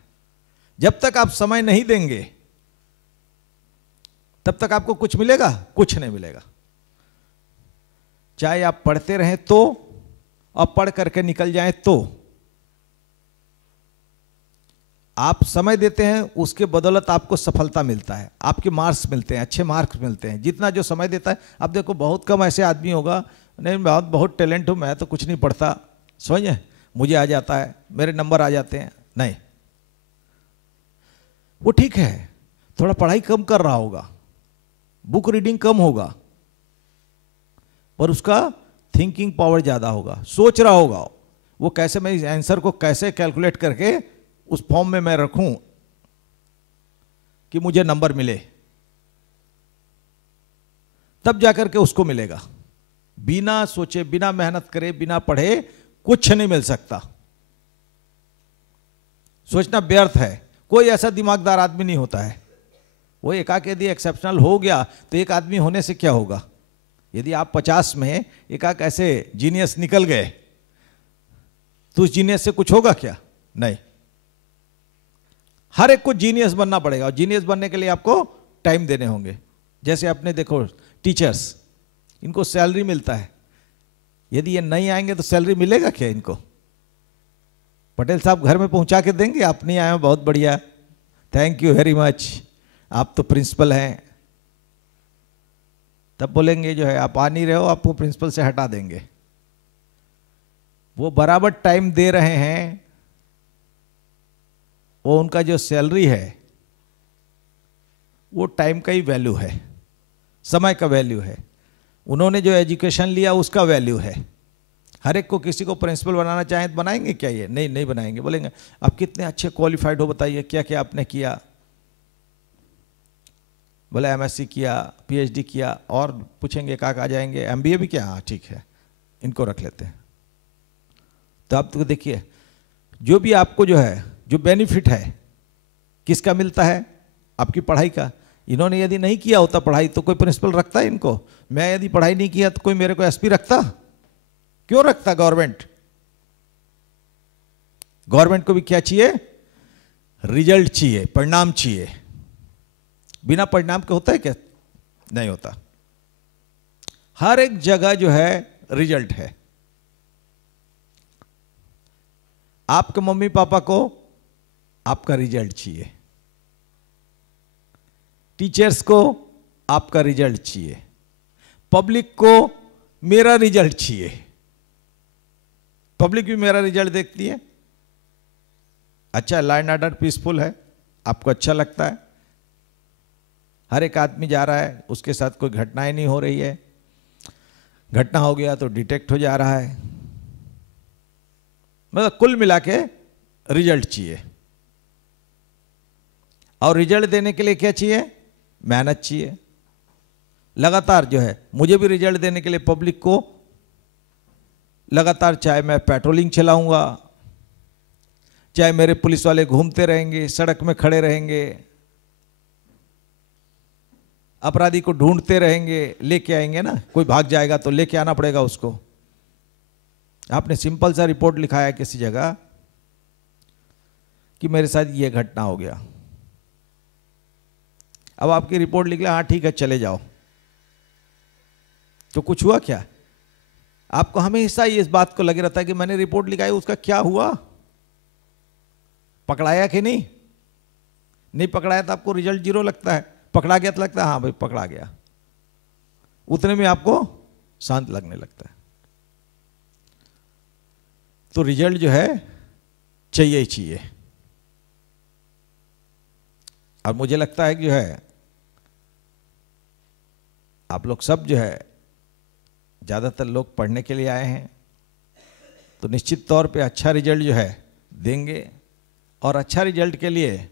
जब तक आप समय नहीं देंगे तब तक आपको कुछ मिलेगा? कुछ नहीं मिलेगा। चाहे आप पढ़ते रहें तो, और पढ़ करके निकल जाएं तो, आप समय देते हैं उसके बदौलत आपको सफलता मिलता है, आपके मार्क्स मिलते हैं, अच्छे मार्क्स मिलते हैं। जितना जो समय देता है, अब देखो बहुत कम ऐसे आदमी होगा, नहीं बहुत टैलेंट हूं मैं तो कुछ नहीं पढ़ता, समझे, मुझे आ जाता है, मेरे नंबर आ जाते हैं। नहीं, वो ठीक है, थोड़ा पढ़ाई कम कर रहा होगा, बुक रीडिंग कम होगा, पर उसका थिंकिंग पावर ज्यादा होगा, सोच रहा होगा वो कैसे मैं इस आंसर को कैसे कैलकुलेट करके उस फॉर्म में मैं रखूं कि मुझे नंबर मिले, तब जाकर के उसको मिलेगा। बिना सोचे, बिना मेहनत करे, बिना पढ़े कुछ नहीं मिल सकता। सोचना व्यर्थ है। कोई ऐसा दिमागदार आदमी नहीं होता है। वो एकाक यदि एक्सेप्शनल हो गया तो एक आदमी होने से क्या होगा? यदि आप 50 में एकाक ऐसे जीनियस निकल गए तो उस जीनियस से कुछ होगा क्या? नहीं। हर एक को जीनियस बनना पड़ेगा, और जीनियस बनने के लिए आपको टाइम देने होंगे। जैसे आपने देखो टीचर्स, इनको सैलरी मिलता है, यदि ये नहीं आएंगे तो सैलरी मिलेगा क्या इनको? पटेल साहब घर में पहुंचा के देंगे, आप नहीं आए, बहुत बढ़िया, थैंक यू वेरी मच, आप तो प्रिंसिपल हैं। तब बोलेंगे जो है आप आ नहीं रहे हो, आपको प्रिंसिपल से हटा देंगे। वो बराबर टाइम दे रहे हैं, वो उनका जो सैलरी है वो टाइम का ही वैल्यू है, समय का वैल्यू है। उन्होंने जो एजुकेशन लिया उसका वैल्यू है। हर एक को, किसी को प्रिंसिपल बनाना चाहें तो बनाएंगे क्या? ये नहीं, नहीं बनाएंगे। बोलेंगे आप कितने अच्छे क्वालिफाइड हो, बताइए क्या क्या आपने किया। बोले एमएससी किया, पीएचडी किया, और पूछेंगे कहाँ आ जाएंगे, एमबीए भी किया, हाँ ठीक है, इनको रख लेते हैं। तो आप तो देखिए, जो भी आपको जो है, जो बेनिफिट है किसका मिलता है? आपकी पढ़ाई का। इन्होंने यदि नहीं किया होता पढ़ाई तो कोई प्रिंसिपल रखता है इनको? मैं यदि पढ़ाई नहीं किया तो कोई मेरे को एसपी रखता? क्यों रखता गवर्नमेंट? गवर्नमेंट को भी क्या चाहिए? रिजल्ट चाहिए, परिणाम चाहिए। बिना परिणाम के होता है क्या? नहीं होता। हर एक जगह जो है रिजल्ट है। आपके मम्मी पापा को आपका रिजल्ट चाहिए, टीचर्स को आपका रिजल्ट चाहिए, पब्लिक को मेरा रिजल्ट चाहिए। पब्लिक भी मेरा रिजल्ट देखती है। अच्छा, लॉ एंड ऑर्डर पीसफुल है, आपको अच्छा लगता है, हर एक आदमी जा रहा है, उसके साथ कोई घटनाएं नहीं हो रही है, घटना हो गया तो डिटेक्ट हो जा रहा है। मतलब कुल मिला के रिजल्ट चाहिए। और रिजल्ट देने के लिए क्या चाहिए? मेहनत चाहिए। लगातार जो है, मुझे भी रिजल्ट देने के लिए पब्लिक को लगातार, चाहे मैं पेट्रोलिंग चलाऊंगा, चाहे मेरे पुलिस वाले घूमते रहेंगे, सड़क में खड़े रहेंगे, अपराधी को ढूंढते रहेंगे, लेके आएंगे ना, कोई भाग जाएगा तो लेके आना पड़ेगा उसको। आपने सिंपल सा रिपोर्ट लिखा है किसी जगह कि मेरे साथ ये घटना हो गया, अब आपकी रिपोर्ट लिख लिया, हाँ ठीक है चले जाओ, तो कुछ हुआ क्या? आपको हमेशा इस बात को लगे रहता है कि मैंने रिपोर्ट लिखाई, उसका क्या हुआ, पकड़ाया कि नहीं? नहीं पकड़ाया तो आपको रिजल्ट 0 लगता है, पकड़ा गया तो लगता है हाँ भाई पकड़ा गया, उतने में आपको शांत लगने लगता है। तो रिजल्ट जो है चाहिए ही चाहिए। और मुझे लगता है कि जो है आप लोग सब जो है ज़्यादातर लोग पढ़ने के लिए आए हैं, तो निश्चित तौर पे अच्छा रिजल्ट जो है देंगे। और अच्छा रिजल्ट के लिए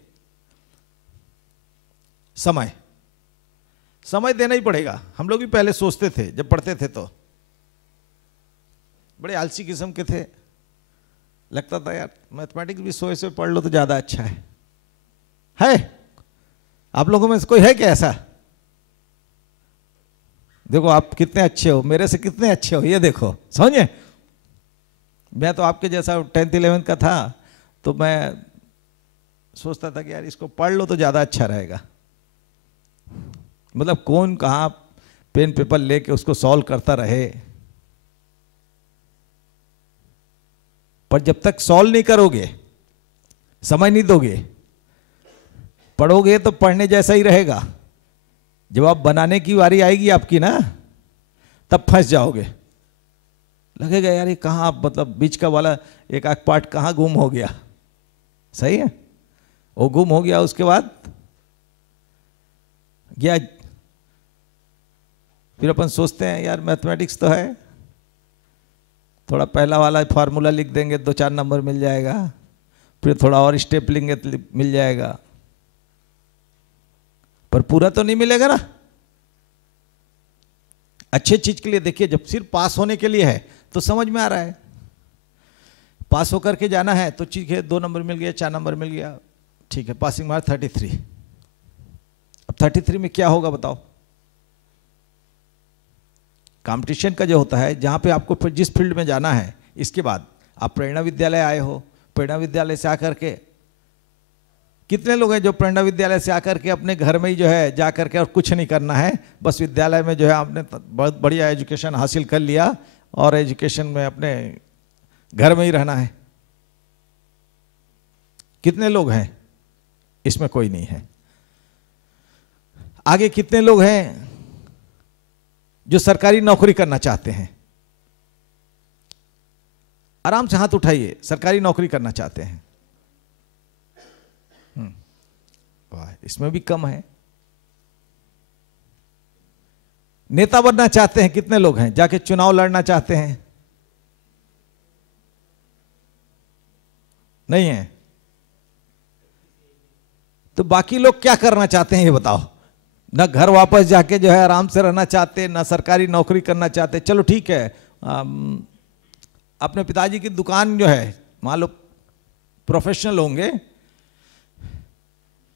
समय देना ही पड़ेगा। हम लोग भी पहले सोचते थे जब पढ़ते थे तो बड़े आलसी किस्म के थे, लगता था यार मैथमेटिक्स भी सोए से पढ़ लो तो ज़्यादा अच्छा है? आप लोगों में से कोई है क्या ऐसा? देखो आप कितने अच्छे हो, मेरे से कितने अच्छे हो, ये देखो, समझे? मैं तो आपके जैसा 10th 11th का था, तो मैं सोचता था कि यार इसको पढ़ लो तो ज़्यादा अच्छा रहेगा। मतलब कौन कहाँ पेन पेपर लेके उसको सॉल्व करता रहे, पर जब तक सॉल्व नहीं करोगे, समय नहीं दोगे, पढ़ोगे तो पढ़ने जैसा ही रहेगा। जब आप बनाने की बारी आएगी आपकी ना, तब फंस जाओगे, लगेगा यार ये कहाँ, मतलब बीच का वाला एक आध पार्ट कहाँ गुम हो गया। सही है, वो गुम हो गया, उसके बाद गया, फिर अपन सोचते हैं यार मैथमेटिक्स तो है, थोड़ा पहला वाला फार्मूला लिख देंगे 2-4 नंबर मिल जाएगा, फिर थोड़ा और स्टेप लेंगे तो मिल जाएगा, पर पूरा तो नहीं मिलेगा ना। अच्छे चीज के लिए देखिए, जब सिर्फ पास होने के लिए है तो समझ में आ रहा है, पास होकर के जाना है तो ठीक है, 2 नंबर मिल गया, 4 नंबर मिल गया, ठीक है, पासिंग मार्क 33। अब 33 में क्या होगा बताओ? कंपटीशन का जो होता है, जहां पे आपको फिर जिस फील्ड में जाना है, इसके बाद आप प्रेरणा विद्यालय आए हो, प्रेरणा विद्यालय से आकर के कितने लोग हैं जो प्रेरणा विद्यालय से आकर के अपने घर में ही जो है जा करके और कुछ नहीं करना है, बस विद्यालय में जो है आपने बहुत बढ़िया एजुकेशन हासिल कर लिया और एजुकेशन में अपने घर में ही रहना है? कितने लोग हैं? इसमें कोई नहीं है। आगे कितने लोग हैं जो सरकारी नौकरी करना चाहते हैं? आराम से हाथ उठाइए, सरकारी नौकरी करना चाहते हैं। वाह, इसमें भी कम है। नेता बनना चाहते हैं कितने लोग हैं? जाके चुनाव लड़ना चाहते हैं? नहीं है। तो बाकी लोग क्या करना चाहते हैं ये बताओ? ना घर वापस जाके जो है आराम से रहना चाहते, ना सरकारी नौकरी करना चाहते। चलो ठीक है, अपने पिताजी की दुकान जो है, मान लो प्रोफेशनल होंगे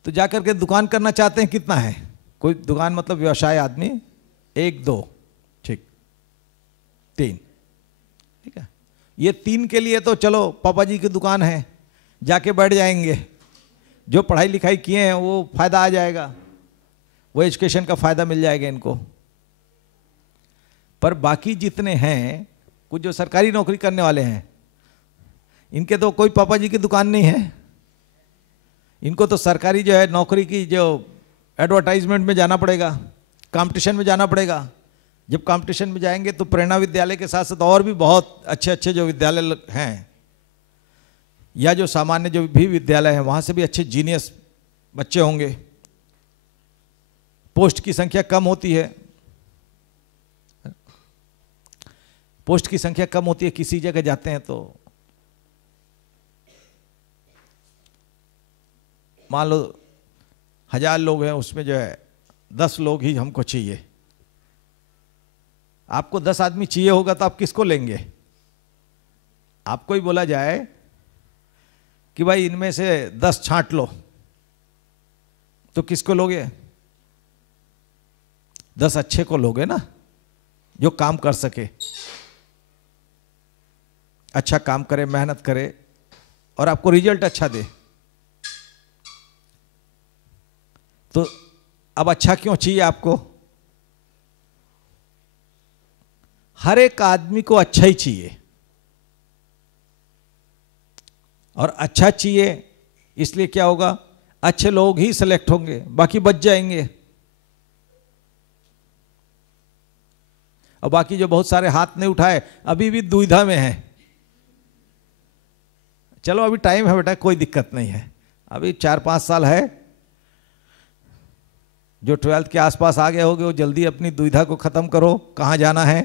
तो जाकर के दुकान करना चाहते हैं। कितना है? कोई दुकान मतलब व्यवसाय आदमी, 1 2 ठीक 3, ठीक है। ये 3 के लिए तो चलो पापा जी की दुकान है, जाके बैठ जाएंगे, जो पढ़ाई लिखाई किए हैं वो फायदा आ जाएगा, वो एजुकेशन का फायदा मिल जाएगा इनको। पर बाकी जितने हैं, कुछ जो सरकारी नौकरी करने वाले हैं, इनके तो कोई पापा जी की दुकान नहीं है। इनको तो सरकारी जो है नौकरी की जो एडवर्टाइजमेंट में जाना पड़ेगा, कंपटीशन में जाना पड़ेगा। जब कंपटीशन में जाएंगे तो प्रेरणा विद्यालय के साथ साथ और भी बहुत अच्छे अच्छे जो विद्यालय हैं, या जो सामान्य जो भी विद्यालय हैं, वहाँ से भी अच्छे जीनियस बच्चे होंगे। पोस्ट की संख्या कम होती है, पोस्ट की संख्या कम होती है, किसी जगह जाते हैं तो मान लो 1000 लोग हैं, उसमें जो है 10 लोग ही हमको चाहिए। आपको 10 आदमी चाहिए होगा तो आप किसको लेंगे? आपको ही बोला जाए कि भाई इनमें से 10 छांट लो, तो किसको लोगे? 10 अच्छे को लोगे ना, जो काम कर सके, अच्छा काम करे, मेहनत करे और आपको रिजल्ट अच्छा दे। तो अब अच्छा क्यों चाहिए आपको? हर एक आदमी को अच्छा ही चाहिए, और अच्छा चाहिए इसलिए क्या होगा, अच्छे लोग ही सिलेक्ट होंगे, बाकी बच जाएंगे। और बाकी जो बहुत सारे हाथ नहीं उठाए अभी भी दुविधा में है। चलो अभी टाइम है बेटा, कोई दिक्कत नहीं है, अभी 4-5 साल है। जो 12th के आसपास आ गए होगे वो जल्दी अपनी दुविधा को ख़त्म करो। कहाँ जाना है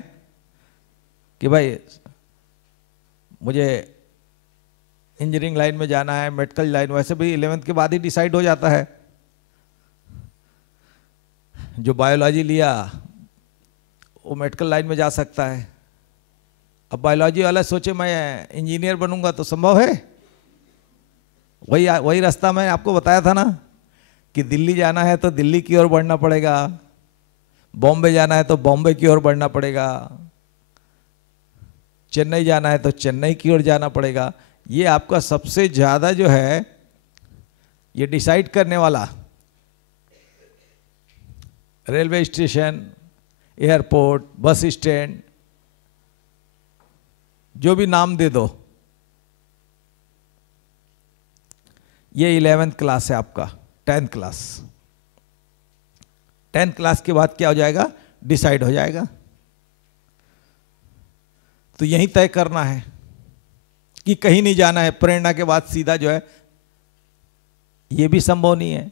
कि भाई मुझे इंजीनियरिंग लाइन में जाना है, मेडिकल लाइन, वैसे भी 11th के बाद ही डिसाइड हो जाता है। जो बायोलॉजी लिया वो मेडिकल लाइन में जा सकता है। अब बायोलॉजी वाला सोचे मैं इंजीनियर बनूंगा तो संभव है? वही रास्ता मैं आपको बताया था ना कि दिल्ली जाना है तो दिल्ली की ओर बढ़ना पड़ेगा, बॉम्बे जाना है तो बॉम्बे की ओर बढ़ना पड़ेगा, चेन्नई जाना है तो चेन्नई की ओर जाना पड़ेगा। ये आपका सबसे ज़्यादा जो है ये डिसाइड करने वाला railway station, airport, bus stand, जो भी नाम दे दो, ये 11th क्लास है आपका, 10th क्लास। 10th क्लास के बाद क्या हो जाएगा, डिसाइड हो जाएगा। तो यही तय करना है कि कहीं नहीं जाना है। प्रेरणा के बाद सीधा जो है, ये भी संभव नहीं है।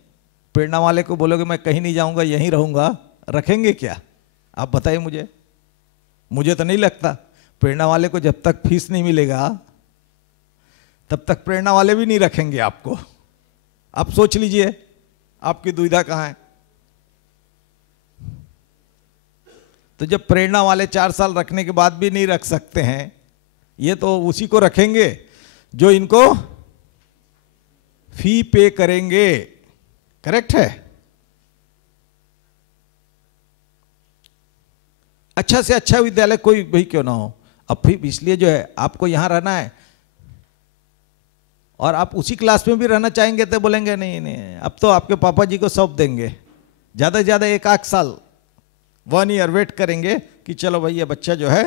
प्रेरणा वाले को बोलोगे मैं कहीं नहीं जाऊंगा यहीं रहूंगा, रखेंगे क्या? आप बताइए मुझे। मुझे तो नहीं लगता। प्रेरणा वाले को जब तक फीस नहीं मिलेगा तब तक प्रेरणा वाले भी नहीं रखेंगे आपको। आप सोच लीजिए आपकी दुविधा कहाँ है। तो जब प्रेरणा वाले 4 साल रखने के बाद भी नहीं रख सकते हैं, ये तो उसी को रखेंगे जो इनको फी पे करेंगे। करेक्ट है? अच्छा से अच्छा विद्यालय कोई भी क्यों ना हो। अब फिर इसलिए जो है आपको यहां रहना है और आप उसी क्लास में भी रहना चाहेंगे तो बोलेंगे नहीं नहीं, अब तो आपके पापा जी को सौंप देंगे। ज़्यादा से ज़्यादा 1-8 साल, 1 ईयर वेट करेंगे कि चलो भाई ये बच्चा जो है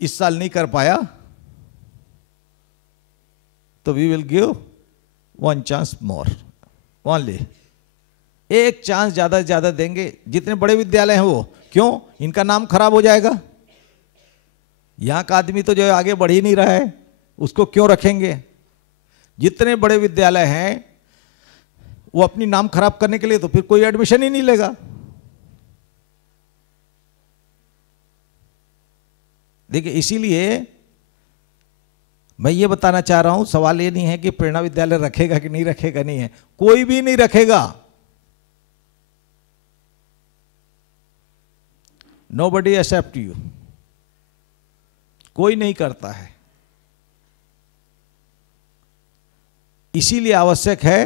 इस साल नहीं कर पाया तो we will give 1 chance more, only एक चांस ज़्यादा से ज़्यादा देंगे। जितने बड़े विद्यालय हैं वो, क्यों? इनका नाम खराब हो जाएगा। यहाँ का आदमी तो जो है आगे बढ़ ही नहीं रहा है, उसको क्यों रखेंगे? जितने बड़े विद्यालय हैं वो अपनी नाम खराब करने के लिए तो फिर कोई एडमिशन ही नहीं लेगा। देखिए इसीलिए मैं ये बताना चाह रहा हूं, सवाल ये नहीं है कि प्रेरणा विद्यालय रखेगा कि नहीं रखेगा, नहीं है, कोई भी नहीं रखेगा। Nobody accept you, कोई नहीं करता है। इसीलिए आवश्यक है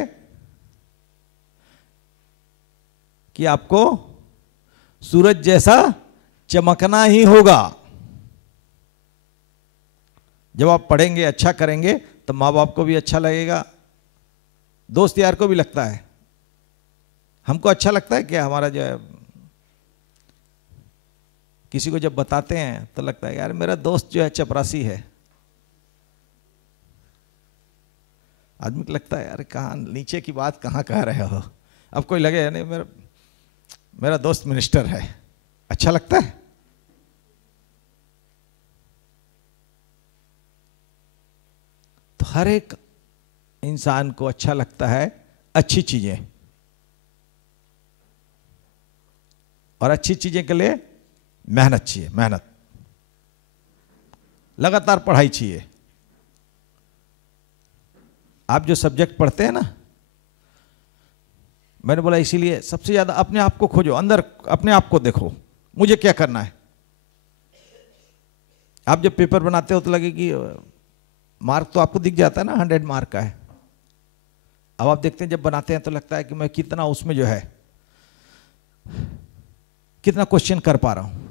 कि आपको सूरज जैसा चमकना ही होगा। जब आप पढ़ेंगे, अच्छा करेंगे तो माँ बाप को भी अच्छा लगेगा, दोस्त यार को भी लगता है। हमको अच्छा लगता है क्या? हमारा जो है किसी को जब बताते हैं तो लगता है यार मेरा दोस्त जो है चपरासी है। आदमी को लगता है यार कहाँ नीचे की बात कहाँ कह रहे हो। अब कोई लगे नहीं मेरा दोस्त मिनिस्टर है, अच्छा लगता है। तो हर एक इंसान को अच्छा लगता है अच्छी चीजें, और अच्छी चीजें के लिए मेहनत चाहिए, मेहनत, लगातार पढ़ाई चाहिए। आप जो सब्जेक्ट पढ़ते हैं ना, मैंने बोला इसीलिए सबसे ज्यादा अपने आप को खोजो, अंदर अपने आप को देखो, मुझे क्या करना है। आप जब पेपर बनाते हो तो लगे कि मार्क तो आपको दिख जाता है ना, 100 मार्क का है। अब आप देखते हैं जब बनाते हैं तो लगता है कि मैं कितना उसमें जो है कितना क्वेश्चन कर पा रहा हूं।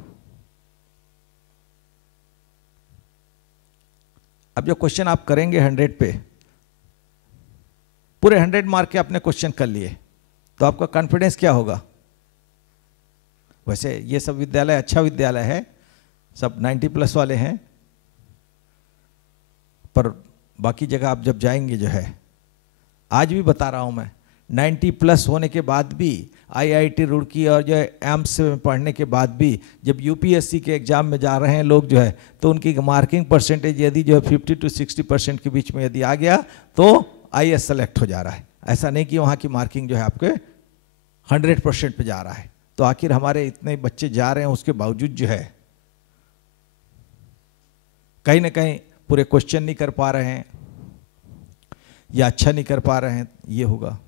अब जो क्वेश्चन आप करेंगे 100 पे, पूरे 100 मार्क के आपने क्वेश्चन कर लिए, तो आपका कॉन्फिडेंस क्या होगा? वैसे ये सब विद्यालय अच्छा विद्यालय है, सब 90+ वाले हैं, पर बाकी जगह आप जब जाएंगे जो है, आज भी बता रहा हूँ मैं, 90+ होने के बाद भी, IIT रुड़की और जो है एम्स में पढ़ने के बाद भी, जब UPSC के एग्जाम में जा रहे हैं लोग जो है, तो उनकी मार्किंग परसेंटेज यदि जो है 50 to 60% के बीच में यदि आ गया तो IAS सेलेक्ट हो जा रहा है। ऐसा नहीं कि वहाँ की मार्किंग जो है आपके 100% पे जा रहा है। तो आखिर हमारे इतने बच्चे जा रहे हैं, उसके बावजूद जो है कहीं ना कहीं पूरे क्वेश्चन नहीं कर पा रहे हैं या अच्छा नहीं कर पा रहे हैं, ये होगा।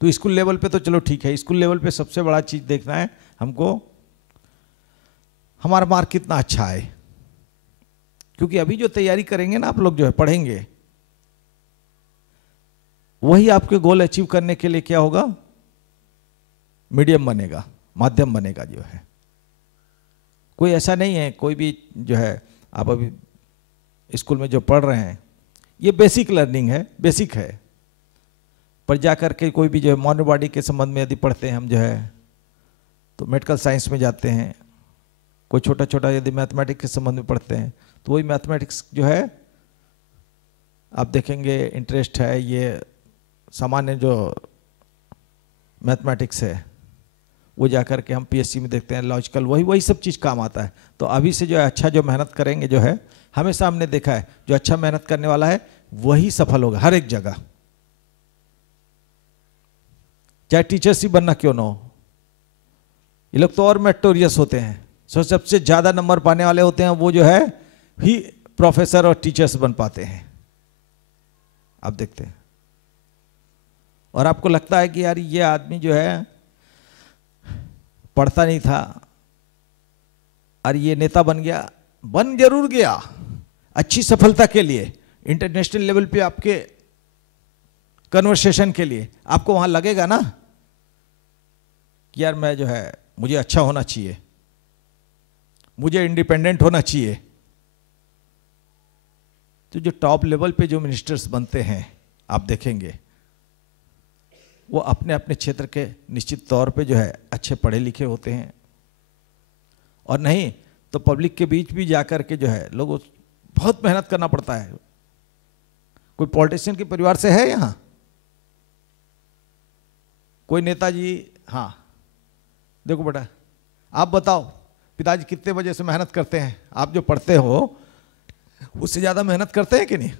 तो स्कूल लेवल पे तो चलो ठीक है, स्कूल लेवल पे सबसे बड़ा चीज़ देखना है हमको, हमारा मार्क कितना अच्छा है। क्योंकि अभी जो तैयारी करेंगे ना आप लोग, जो है पढ़ेंगे, वही आपके गोल अचीव करने के लिए क्या होगा, मीडियम बनेगा, माध्यम बनेगा जो है। कोई ऐसा नहीं है, कोई भी जो है आप अभी स्कूल में जो पढ़ रहे हैं, ये बेसिक लर्निंग है, बेसिक है, पर जा कर के कोई भी जो है मॉडर्न बॉडी के संबंध में यदि पढ़ते हैं हम जो है, तो मेडिकल साइंस में जाते हैं, कोई छोटा छोटा यदि मैथमेटिक्स के संबंध में पढ़ते हैं, तो वही मैथमेटिक्स जो है आप देखेंगे इंटरेस्ट है, ये सामान्य जो मैथमेटिक्स है वो जा कर के हम PSC में देखते हैं, लॉजिकल, वही सब चीज़ काम आता है। तो अभी से जो है अच्छा जो मेहनत करेंगे जो है, हमेशा हमने देखा है जो अच्छा मेहनत करने वाला है वही सफल होगा हर एक जगह, चाहे टीचर्स ही बनना क्यों ना हो। ये लोग तो और मेरिटोरियस होते हैं, सबसे ज़्यादा नंबर पाने वाले होते हैं, वो जो है ही प्रोफेसर और टीचर्स बन पाते हैं, आप देखते हैं। और आपको लगता है कि यार ये आदमी जो है पढ़ता नहीं था और ये नेता बन गया, बन जरूर गया अच्छी सफलता के लिए, इंटरनेशनल लेवल पे आपके कन्वर्सेशन के लिए आपको वहां लगेगा ना कि यार मैं जो है, मुझे अच्छा होना चाहिए, मुझे इंडिपेंडेंट होना चाहिए। तो जो टॉप लेवल पे जो मिनिस्टर्स बनते हैं आप देखेंगे, वो अपने अपने क्षेत्र के निश्चित तौर पे जो है अच्छे पढ़े लिखे होते हैं, और नहीं तो पब्लिक के बीच भी जाकर के जो है लोगों बहुत मेहनत करना पड़ता है। कोई पॉलिटिशियन के परिवार से है यहाँ, कोई नेताजी? हाँ, देखो बेटा आप बताओ, पिताजी कितने बजे से मेहनत करते हैं? आप जो पढ़ते हो उससे ज़्यादा मेहनत करते हैं कि नहीं?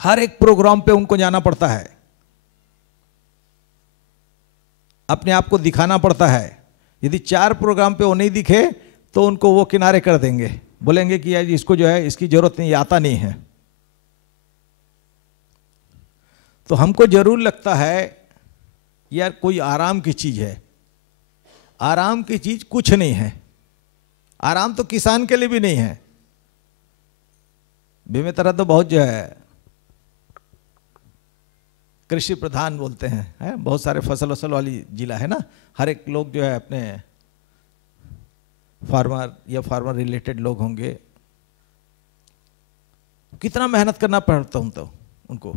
हर एक प्रोग्राम पे उनको जाना पड़ता है, अपने आप को दिखाना पड़ता है। यदि 4 प्रोग्राम पे वो नहीं दिखे तो उनको वो किनारे कर देंगे, बोलेंगे कि यार इसको जो है इसकी जरूरत नहीं, आता नहीं है। तो हमको जरूर लगता है यार कोई आराम की चीज है, आराम की चीज कुछ नहीं है। आराम तो किसान के लिए भी नहीं है। बेमेतरा तो बहुत जो है कृषि प्रधान बोलते हैं, है? बहुत सारे फसल वसल वाली जिला है ना, हर एक लोग जो है अपने फार्मर या फार्मर रिलेटेड लोग होंगे। कितना मेहनत करना पड़ता हूं तो उनको।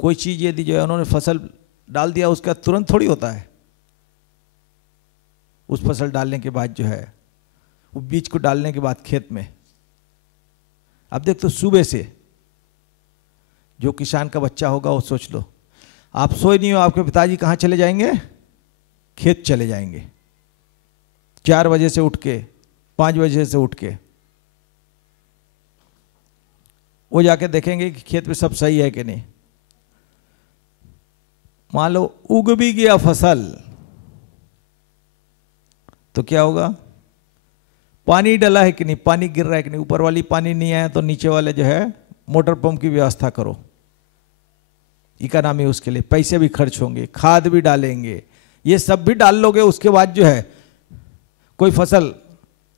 कोई चीज यदि जो है उन्होंने फसल डाल दिया उसका तुरंत थोड़ी होता है। उस फसल डालने के बाद जो है, वो बीज को डालने के बाद खेत में, अब देख तो सुबह से जो किसान का बच्चा होगा वो सोच लो, आप सोए नहीं हो, आपके पिताजी कहाँ चले जाएंगे? खेत चले जाएंगे। 4 बजे से उठ के, 5 बजे से उठ के वो जाके देखेंगे कि खेत में सब सही है कि नहीं। मान लो उग भी गया फसल तो क्या होगा? पानी डला है कि नहीं, पानी गिर रहा है कि नहीं, ऊपर वाली पानी नहीं आया तो नीचे वाले जो है मोटर पंप की व्यवस्था करो। इकोनॉमी उसके लिए पैसे भी खर्च होंगे, खाद भी डालेंगे, ये सब भी डाल लोगे, उसके बाद जो है कोई फसल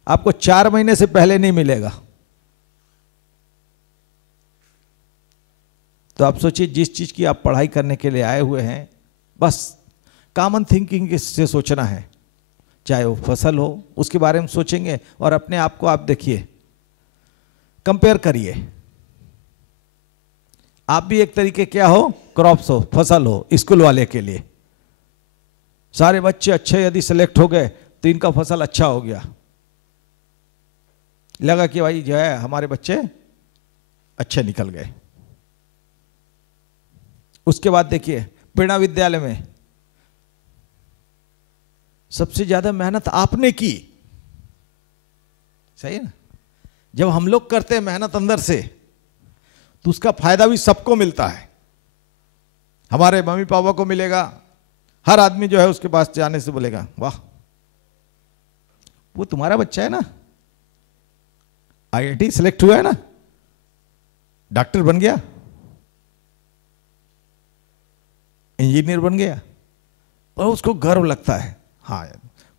आपको 4 महीने से पहले नहीं मिलेगा। तो आप सोचिए, जिस चीज की आप पढ़ाई करने के लिए आए हुए हैं, बस कॉमन थिंकिंग से सोचना है। चाहे वो फसल हो उसके बारे में सोचेंगे, और अपने आप को आप देखिए, कंपेयर करिए। आप भी एक तरीके क्या हो, क्रॉप्स हो, फसल हो स्कूल वाले के लिए। सारे बच्चे अच्छे यदि सेलेक्ट हो गए तो इनका फसल अच्छा हो गया, लगा कि भाई जो है हमारे बच्चे अच्छे निकल गए। उसके बाद देखिए प्रेरणा विद्यालय में सबसे ज्यादा मेहनत आपने की, सही है ना। जब हम लोग करते हैं मेहनत अंदर से तो उसका फायदा भी सबको मिलता है। हमारे मम्मी पापा को मिलेगा, हर आदमी जो है उसके पास जाने से बोलेगा वाह वो तुम्हारा बच्चा है ना, IIT सिलेक्ट हुआ है ना, डॉक्टर बन गया, इंजीनियर बन गया, और उसको गर्व लगता है। हाँ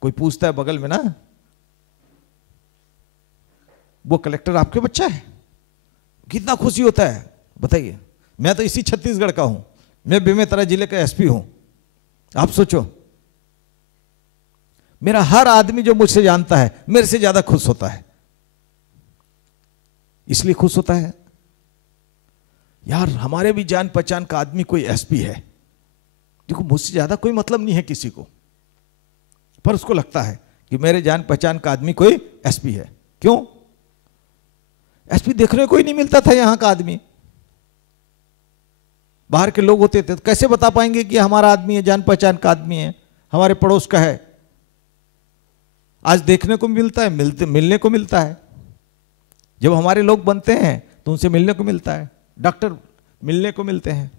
कोई पूछता है बगल में ना वो कलेक्टर आपके बच्चा है, कितना खुशी होता है बताइए। मैं तो इसी छत्तीसगढ़ का हूं, मैं बेमेतरा जिले का SP हूं। आप सोचो मेरा हर आदमी जो मुझसे जानता है मेरे से ज्यादा खुश होता है। इसलिए खुश होता है यार हमारे भी जान पहचान का आदमी कोई SP है। देखो मुझसे ज्यादा कोई मतलब नहीं है किसी को, पर उसको लगता है कि मेरे जान पहचान का आदमी कोई SP है। क्यों? SP देखने को ही नहीं मिलता था यहां का आदमी। बाहर के लोग होते थे तो कैसे बता पाएंगे कि हमारा आदमी है, जान पहचान का आदमी है, हमारे पड़ोस का है। आज देखने को मिलता है, मिलने को मिलता है। जब हमारे लोग बनते हैं तो उनसे मिलने को मिलता है, डॉक्टर मिलने को मिलते हैं,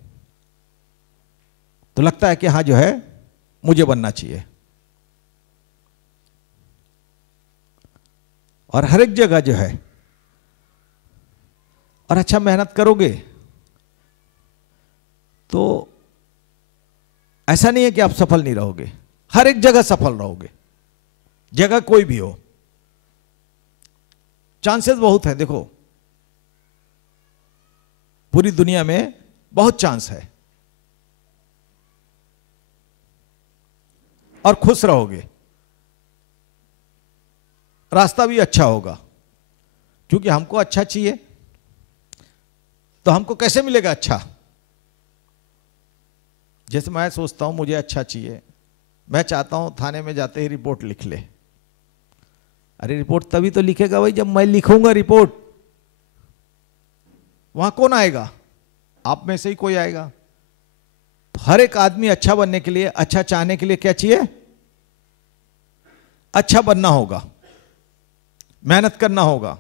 तो लगता है कि हाँ जो है मुझे बनना चाहिए। और हर एक जगह जो है, और अच्छा मेहनत करोगे तो ऐसा नहीं है कि आप सफल नहीं रहोगे, हर एक जगह सफल रहोगे, जगह कोई भी हो। चांसेस बहुत है, देखो पूरी दुनिया में बहुत चांस है, और खुश रहोगे, रास्ता भी अच्छा होगा। क्योंकि हमको अच्छा चाहिए तो हमको कैसे मिलेगा अच्छा? जैसे मैं सोचता हूं मुझे अच्छा चाहिए, मैं चाहता हूं थाने में जाते ही रिपोर्ट लिख ले। अरे रिपोर्ट तभी तो लिखेगा भाई जब मैं लिखूंगा रिपोर्ट। वहां कौन आएगा? आप में से ही कोई आएगा। तो हर एक आदमी अच्छा बनने के लिए, अच्छा चाहने के लिए क्या चाहिए? अच्छा बनना होगा, मेहनत करना होगा,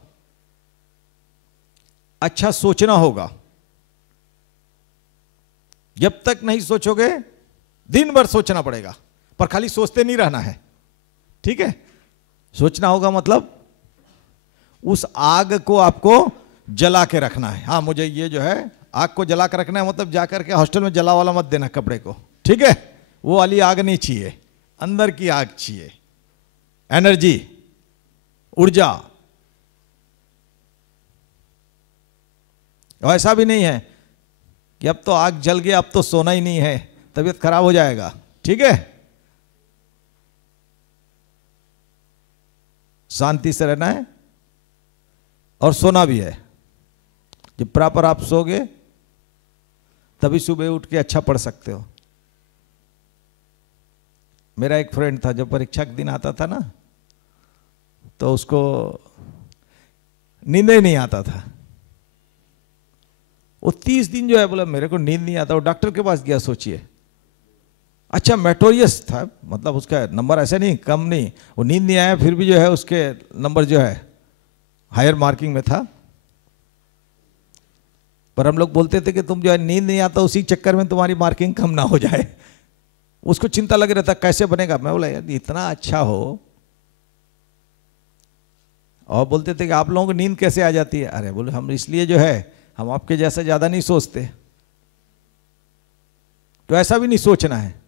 अच्छा सोचना होगा। जब तक नहीं सोचोगे दिन भर सोचना पड़ेगा, पर खाली सोचते नहीं रहना है, ठीक है? सोचना होगा मतलब उस आग को आपको जला के रखना है। हाँ मुझे ये जो है आग को जला के रखना है, मतलब जाकर के हॉस्टल में जला वाला मत देना कपड़े को, ठीक है? वो वाली आग नहीं चाहिए, अंदर की आग चाहिए, एनर्जी, ऊर्जा। ऐसा भी नहीं है कि अब तो आग जल गया अब तो सोना ही नहीं है, तबीयत खराब हो जाएगा, ठीक है? शांति से रहना है और सोना भी है। जब प्रॉपर आप सोगे तभी सुबह उठ के अच्छा पढ़ सकते हो। मेरा एक फ्रेंड था, जब परीक्षा के दिन आता था ना तो उसको नींद ही नहीं आता था। वो 30 दिन जो है बोला मेरे को नींद नहीं आता। वो डॉक्टर के पास गया, सोचिए। अच्छा मेटोरियस था, मतलब उसका नंबर ऐसा नहीं कम नहीं, वो नींद नहीं आया फिर भी जो है उसके नंबर जो है हायर मार्किंग में था। पर हम लोग बोलते थे कि तुम जो है नींद नहीं आता उसी चक्कर में तुम्हारी मार्किंग कम ना हो जाए। उसको चिंता लग रहा था कैसे बनेगा। मैं बोला यार इतना अच्छा हो, और बोलते थे कि आप लोगों को नींद कैसे आ जाती है। अरे बोले हम इसलिए जो है हम आपके जैसा ज्यादा नहीं सोचते, तो ऐसा भी नहीं सोचना है।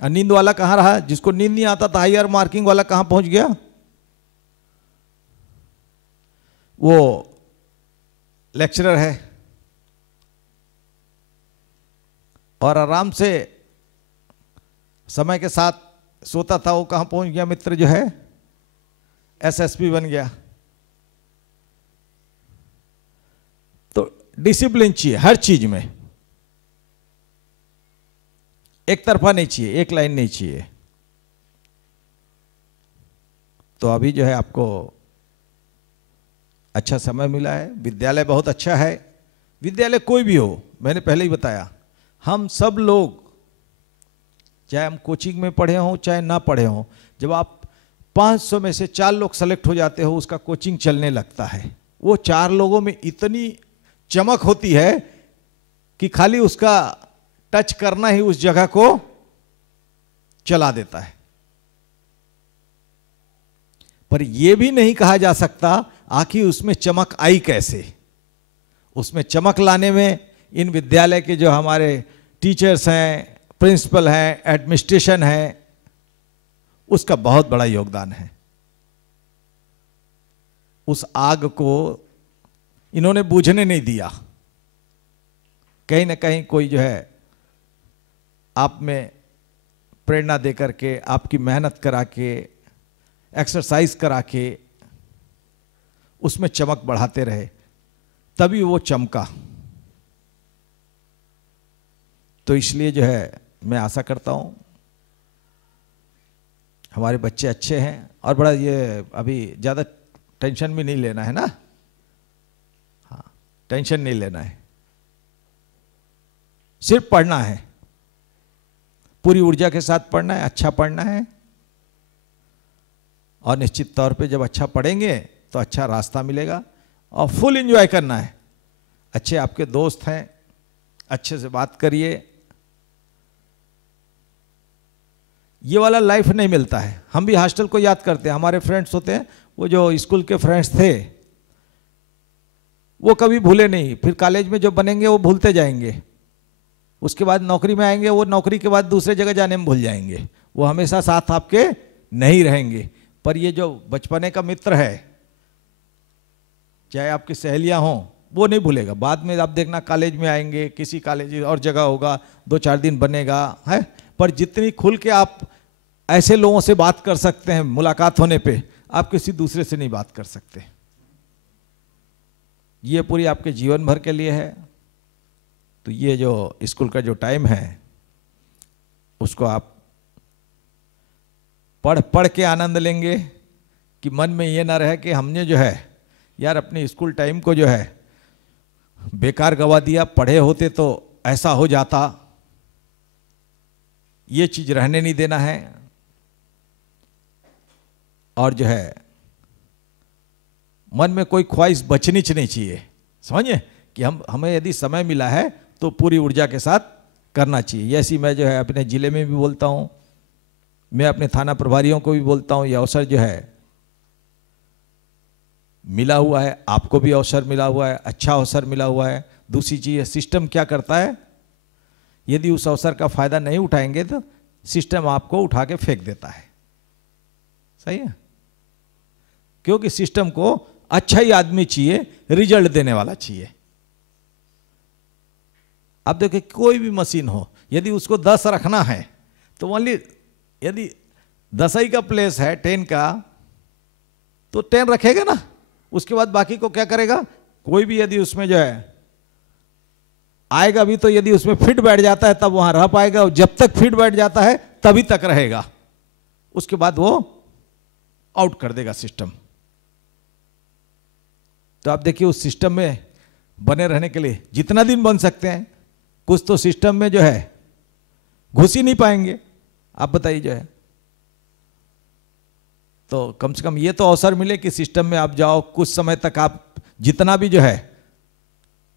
नींद वाला कहां रहा? जिसको नींद नहीं आता था हायर मार्किंग वाला कहां पहुंच गया? वो लेक्चरर है और आराम से समय के साथ सोता था, वो कहां पहुंच गया? मित्र जो है SSP बन गया। तो डिसिप्लिन चाहिए हर चीज में, एक तरफा नहीं चाहिए, एक लाइन नहीं चाहिए। तो अभी जो है आपको अच्छा समय मिला है, विद्यालय बहुत अच्छा है। विद्यालय कोई भी हो, मैंने पहले ही बताया, हम सब लोग चाहे हम कोचिंग में पढ़े हों चाहे ना पढ़े हों, जब आप 500 में से 4 लोग सेलेक्ट हो जाते हो, उसका कोचिंग चलने लगता है। वो 4 लोगों में इतनी चमक होती है कि खाली उसका टच करना ही उस जगह को चला देता है। पर यह भी नहीं कहा जा सकता आखिर उसमें चमक आई कैसे। उसमें चमक लाने में इन विद्यालय के जो हमारे टीचर्स हैं, प्रिंसिपल हैं, एडमिनिस्ट्रेशन है, उसका बहुत बड़ा योगदान है। उस आग को इन्होंने बुझने नहीं दिया। कहीं ना कहीं कोई जो है आप में प्रेरणा दे करके, आपकी मेहनत करा के, एक्सरसाइज करा के उसमें चमक बढ़ाते रहे, तभी वो चमका। तो इसलिए जो है मैं आशा करता हूं हमारे बच्चे अच्छे हैं। और बड़ा ये अभी ज़्यादा टेंशन भी नहीं लेना है ना, हाँ टेंशन नहीं लेना है, सिर्फ पढ़ना है, पूरी ऊर्जा के साथ पढ़ना है, अच्छा पढ़ना है। और निश्चित तौर पे जब अच्छा पढ़ेंगे तो अच्छा रास्ता मिलेगा। और फुल एंजॉय करना है। अच्छे आपके दोस्त हैं, अच्छे से बात करिए। ये वाला लाइफ नहीं मिलता है। हम भी हॉस्टल को याद करते हैं, हमारे फ्रेंड्स होते हैं, वो जो स्कूल के फ्रेंड्स थे वो कभी भूले नहीं, फिर कॉलेज में जो बनेंगे वो भूलते जाएंगे, उसके बाद नौकरी में आएंगे, वो नौकरी के बाद दूसरे जगह जाने में भूल जाएंगे, वो हमेशा साथ आपके नहीं रहेंगे। पर ये जो बचपने का मित्र है, चाहे आपकी सहेलियां हों, वो नहीं भूलेगा। बाद में आप देखना कॉलेज में आएंगे, किसी कॉलेज और जगह होगा, 2-4 दिन बनेगा है, पर जितनी खुल के आप ऐसे लोगों से बात कर सकते हैं मुलाकात होने पे, आप किसी दूसरे से नहीं बात कर सकते। ये पूरी आपके जीवन भर के लिए है। तो ये जो स्कूल का जो टाइम है उसको आप पढ़ के आनंद लेंगे, कि मन में ये ना रहे कि हमने जो है यार अपने स्कूल टाइम को जो है बेकार गवा दिया, पढ़े होते तो ऐसा हो जाता। ये चीज रहने नहीं देना है। और जो है मन में कोई ख्वाहिश बचनी नहीं चाहिए, समझिए, कि हमें यदि समय मिला है तो पूरी ऊर्जा के साथ करना चाहिए। ऐसी मैं जो है अपने ज़िले में भी बोलता हूँ, मैं अपने थाना प्रभारियों को भी बोलता हूँ, ये अवसर जो है मिला हुआ है, आपको भी अवसर मिला हुआ है, अच्छा अवसर मिला हुआ है। दूसरी चीज़, सिस्टम क्या करता है, यदि उस अवसर का फायदा नहीं उठाएंगे तो सिस्टम आपको उठा के फेंक देता है। सही है, क्योंकि सिस्टम को अच्छा ही आदमी चाहिए, रिजल्ट देने वाला चाहिए। अब देखिए कोई भी मशीन हो, यदि उसको 10 रखना है तो ओनली, यदि 10 ही का प्लेस है 10 का तो 10 रखेगा ना, उसके बाद बाकी को क्या करेगा। कोई भी यदि उसमें जो है आएगा भी तो यदि उसमें फिट बैठ जाता है तब वहां रह पाएगा, और जब तक फिट बैठ जाता है तभी तक रहेगा, उसके बाद वो आउट कर देगा सिस्टम। तो आप देखिए उस सिस्टम में बने रहने के लिए जितना दिन बन सकते हैं, कुछ तो सिस्टम में जो है घुस ही नहीं पाएंगे, आप बताइए जो है। तो कम से कम ये तो अवसर मिले कि सिस्टम में आप जाओ, कुछ समय तक आप जितना भी जो है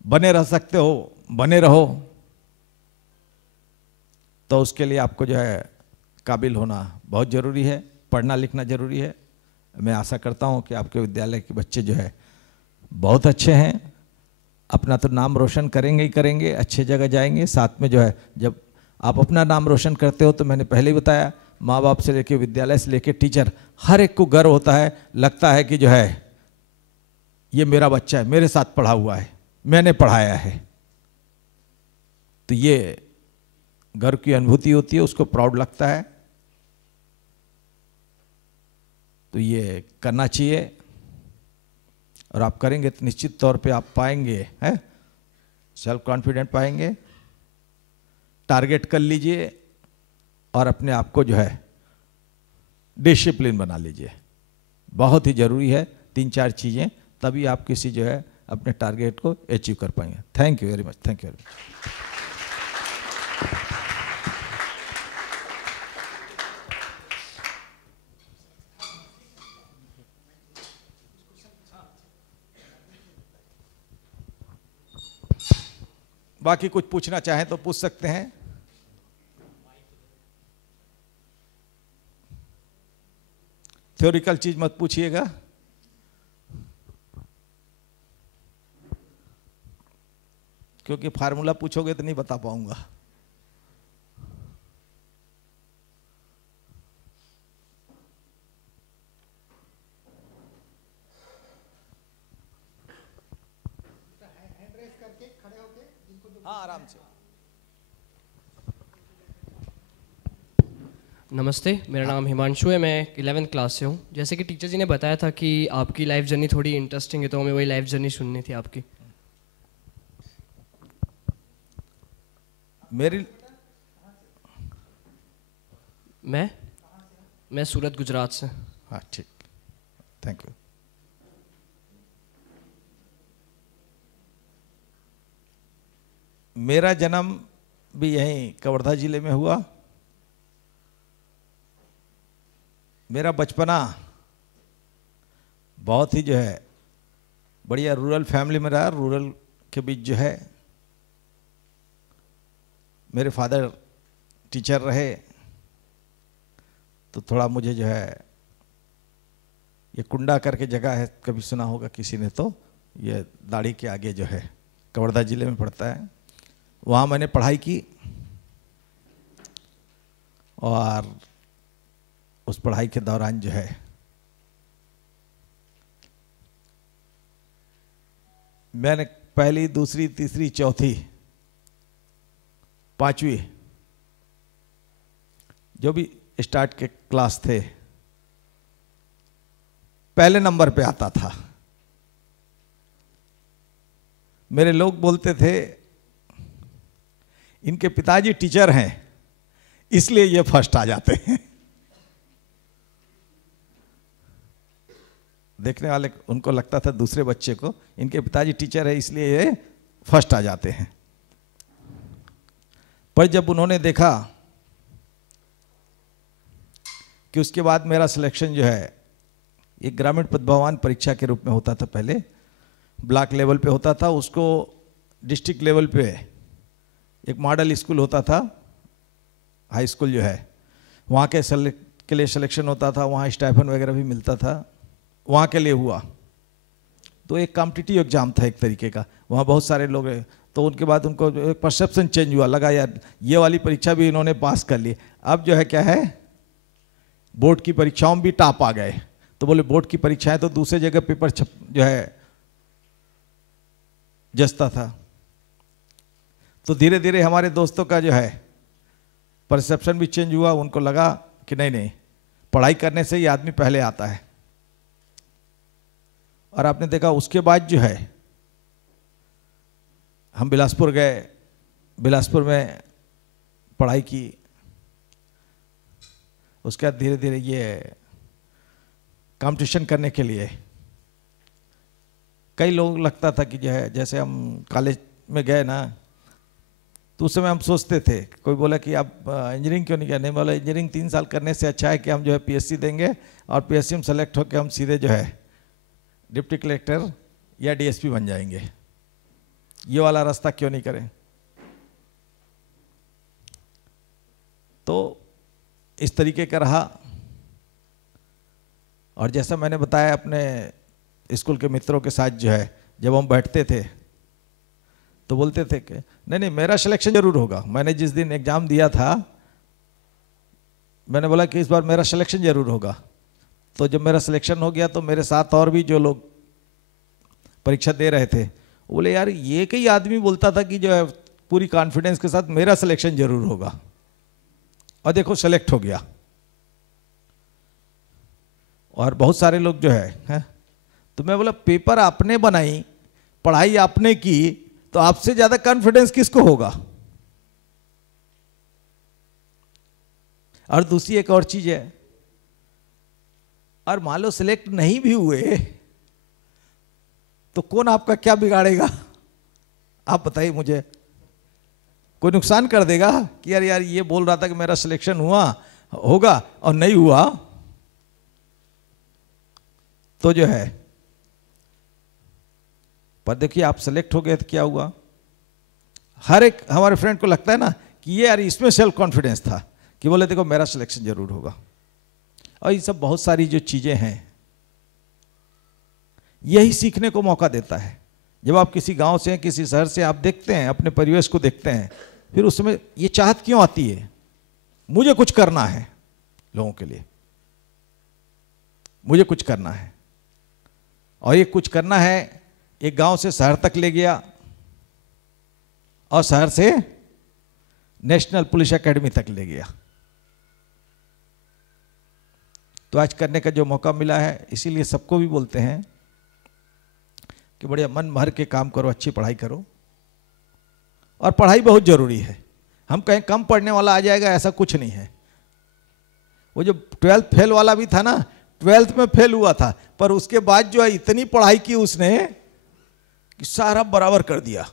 बने रह सकते हो बने रहो। तो उसके लिए आपको जो है काबिल होना बहुत ज़रूरी है, पढ़ना लिखना ज़रूरी है। मैं आशा करता हूं कि आपके विद्यालय के बच्चे जो है बहुत अच्छे हैं, अपना तो नाम रोशन करेंगे ही करेंगे, अच्छे जगह जाएंगे। साथ में जो है जब आप अपना नाम रोशन करते हो तो मैंने पहले ही बताया, माँ बाप से लेके विद्यालय से लेके टीचर, हर एक को गर्व होता है, लगता है कि जो है ये मेरा बच्चा है, मेरे साथ पढ़ा हुआ है, मैंने पढ़ाया है। तो ये गर्व की अनुभूति होती है, उसको प्राउड लगता है। तो ये करना चाहिए, और आप करेंगे तो निश्चित तौर पे आप पाएंगे है सेल्फ कॉन्फिडेंट पाएंगे, टारगेट कर लीजिए और अपने आप को जो है डिसिप्लिन बना लीजिए। बहुत ही ज़रूरी है 3-4 चीज़ें, तभी आप किसी जो है अपने टारगेट को अचीव कर पाएंगे। Thank you very much, thank you very much. बाकी कुछ पूछना चाहें तो पूछ सकते हैं। थ्योरिकल चीज मत पूछिएगा। क्योंकि फार्मूला पूछोगे तो नहीं बता पाऊंगा। हाँ, आराम से। नमस्ते, मेरा नाम हिमांशु है, मैं 11th क्लास से हूँ। जैसे कि टीचर जी ने बताया था कि आपकी लाइफ जर्नी थोड़ी इंटरेस्टिंग है, तो हमें वही लाइफ जर्नी सुननी थी आपकी। मेरी मैं सूरत, गुजरात से। हाँ, ठीक, थैंक यू। मेरा जन्म भी यहीं कवर्धा जिले में हुआ। मेरा बचपना बहुत ही जो है बढ़िया रूरल फैमिली में रहा। रूरल के बीच जो है मेरे फादर टीचर रहे, तो थोड़ा मुझे जो है ये कुंडा करके जगह है, कभी सुना होगा किसी ने, तो ये दाढ़ी के आगे जो है कवर्धा जिले में पड़ता है। वहाँ मैंने पढ़ाई की और उस पढ़ाई के दौरान जो है मैंने पहली, दूसरी, तीसरी, चौथी, 5वीं जो भी स्टार्ट के क्लास थे पहले नंबर पे आता था। मेरे लोग बोलते थे इनके पिताजी टीचर हैं इसलिए ये फर्स्ट आ जाते हैं। देखने वाले उनको लगता था, दूसरे बच्चे को, इनके पिताजी टीचर है इसलिए ये फर्स्ट आ जाते हैं। पर जब उन्होंने देखा कि उसके बाद मेरा सिलेक्शन जो है एक ग्रामीण प्रतिभावान परीक्षा के रूप में होता था, पहले ब्लॉक लेवल पे होता था, उसको डिस्ट्रिक्ट लेवल पे एक मॉडल स्कूल होता था, हाई स्कूल जो है, वहाँ के लिए सिलेक्शन होता था, वहाँ स्टाइफन वगैरह भी मिलता था, वहाँ के लिए हुआ। तो एक कॉम्पिटिटिव एग्जाम था एक तरीके का, वहाँ बहुत सारे लोग हैं। तो उनके बाद उनको एक परसेप्शन चेंज हुआ, लगा यार ये वाली परीक्षा भी इन्होंने पास कर ली, अब जो है क्या है बोर्ड की परीक्षाओं में भी टॉप आ गए। तो बोले बोर्ड की परीक्षाएं तो दूसरे जगह पेपर जो है जसता था। तो धीरे धीरे हमारे दोस्तों का जो है परसेप्शन भी चेंज हुआ, उनको लगा कि नहीं नहीं पढ़ाई करने से ही आदमी पहले आता है। और आपने देखा उसके बाद जो है हम बिलासपुर गए, बिलासपुर में पढ़ाई की, उसके बाद धीरे धीरे ये कंपटीशन करने के लिए कई लोग लगता था कि जो है जैसे हम कॉलेज में गए ना, तो उस समय हम सोचते थे, कोई बोला कि आप इंजीनियरिंग क्यों नहीं किया, नहीं बोला इंजीनियरिंग 3 साल करने से अच्छा है कि हम जो है पीएससी देंगे और पीएससी में सेलेक्ट होकर हम सीधे जो है डिप्टी कलेक्टर या डीएसपी बन जाएंगे, ये वाला रास्ता क्यों नहीं करें। तो इस तरीके का रहा। और जैसा मैंने बताया अपने स्कूल के मित्रों के साथ जो है जब हम बैठते थे तो बोलते थे कि नहीं नहीं मेरा सिलेक्शन जरूर होगा। मैंने जिस दिन एग्जाम दिया था मैंने बोला कि इस बार मेरा सिलेक्शन जरूर होगा। तो जब मेरा सिलेक्शन हो गया तो मेरे साथ और भी जो लोग परीक्षा दे रहे थे वो बोले यार ये कई आदमी बोलता था कि जो है पूरी कॉन्फिडेंस के साथ मेरा सिलेक्शन जरूर होगा, और देखो सेलेक्ट हो गया। और बहुत सारे लोग जो है तो मैं बोला पेपर आपने बनाई, पढ़ाई आपने की, तो आपसे ज्यादा कॉन्फिडेंस किसको होगा? और दूसरी एक और चीज है, और मान लो सिलेक्ट नहीं भी हुए तो कौन आपका क्या बिगाड़ेगा? आप बताइए मुझे। कोई नुकसान कर देगा कि यार ये बोल रहा था कि मेरा सिलेक्शन होगा और नहीं हुआ, तो जो है। पर देखिए आप सेलेक्ट हो गए तो क्या हुआ? हर एक हमारे फ्रेंड को लगता है ना कि ये यार इसमें सेल्फ कॉन्फिडेंस था कि बोले देखो मेरा सिलेक्शन जरूर होगा। और ये सब बहुत सारी जो चीजें हैं यही सीखने को मौका देता है। जब आप किसी गांव से किसी शहर से आप देखते हैं, अपने परिवेश को देखते हैं, फिर उस समय ये चाहत क्यों आती है? मुझे कुछ करना है लोगों के लिए, मुझे कुछ करना है। और ये कुछ करना है एक गांव से शहर तक ले गया और शहर से नेशनल पुलिस एकेडमी तक ले गया। तो आज करने का जो मौका मिला है, इसीलिए सबको भी बोलते हैं कि बढ़िया मन भर के काम करो, अच्छी पढ़ाई करो। और पढ़ाई बहुत जरूरी है। हम कहीं कम पढ़ने वाला आ जाएगा ऐसा कुछ नहीं है। वो जो 12th फेल वाला भी था ना, 12th में फेल हुआ था, पर उसके बाद जो है इतनी पढ़ाई की उसने कि सारा बराबर कर दिया।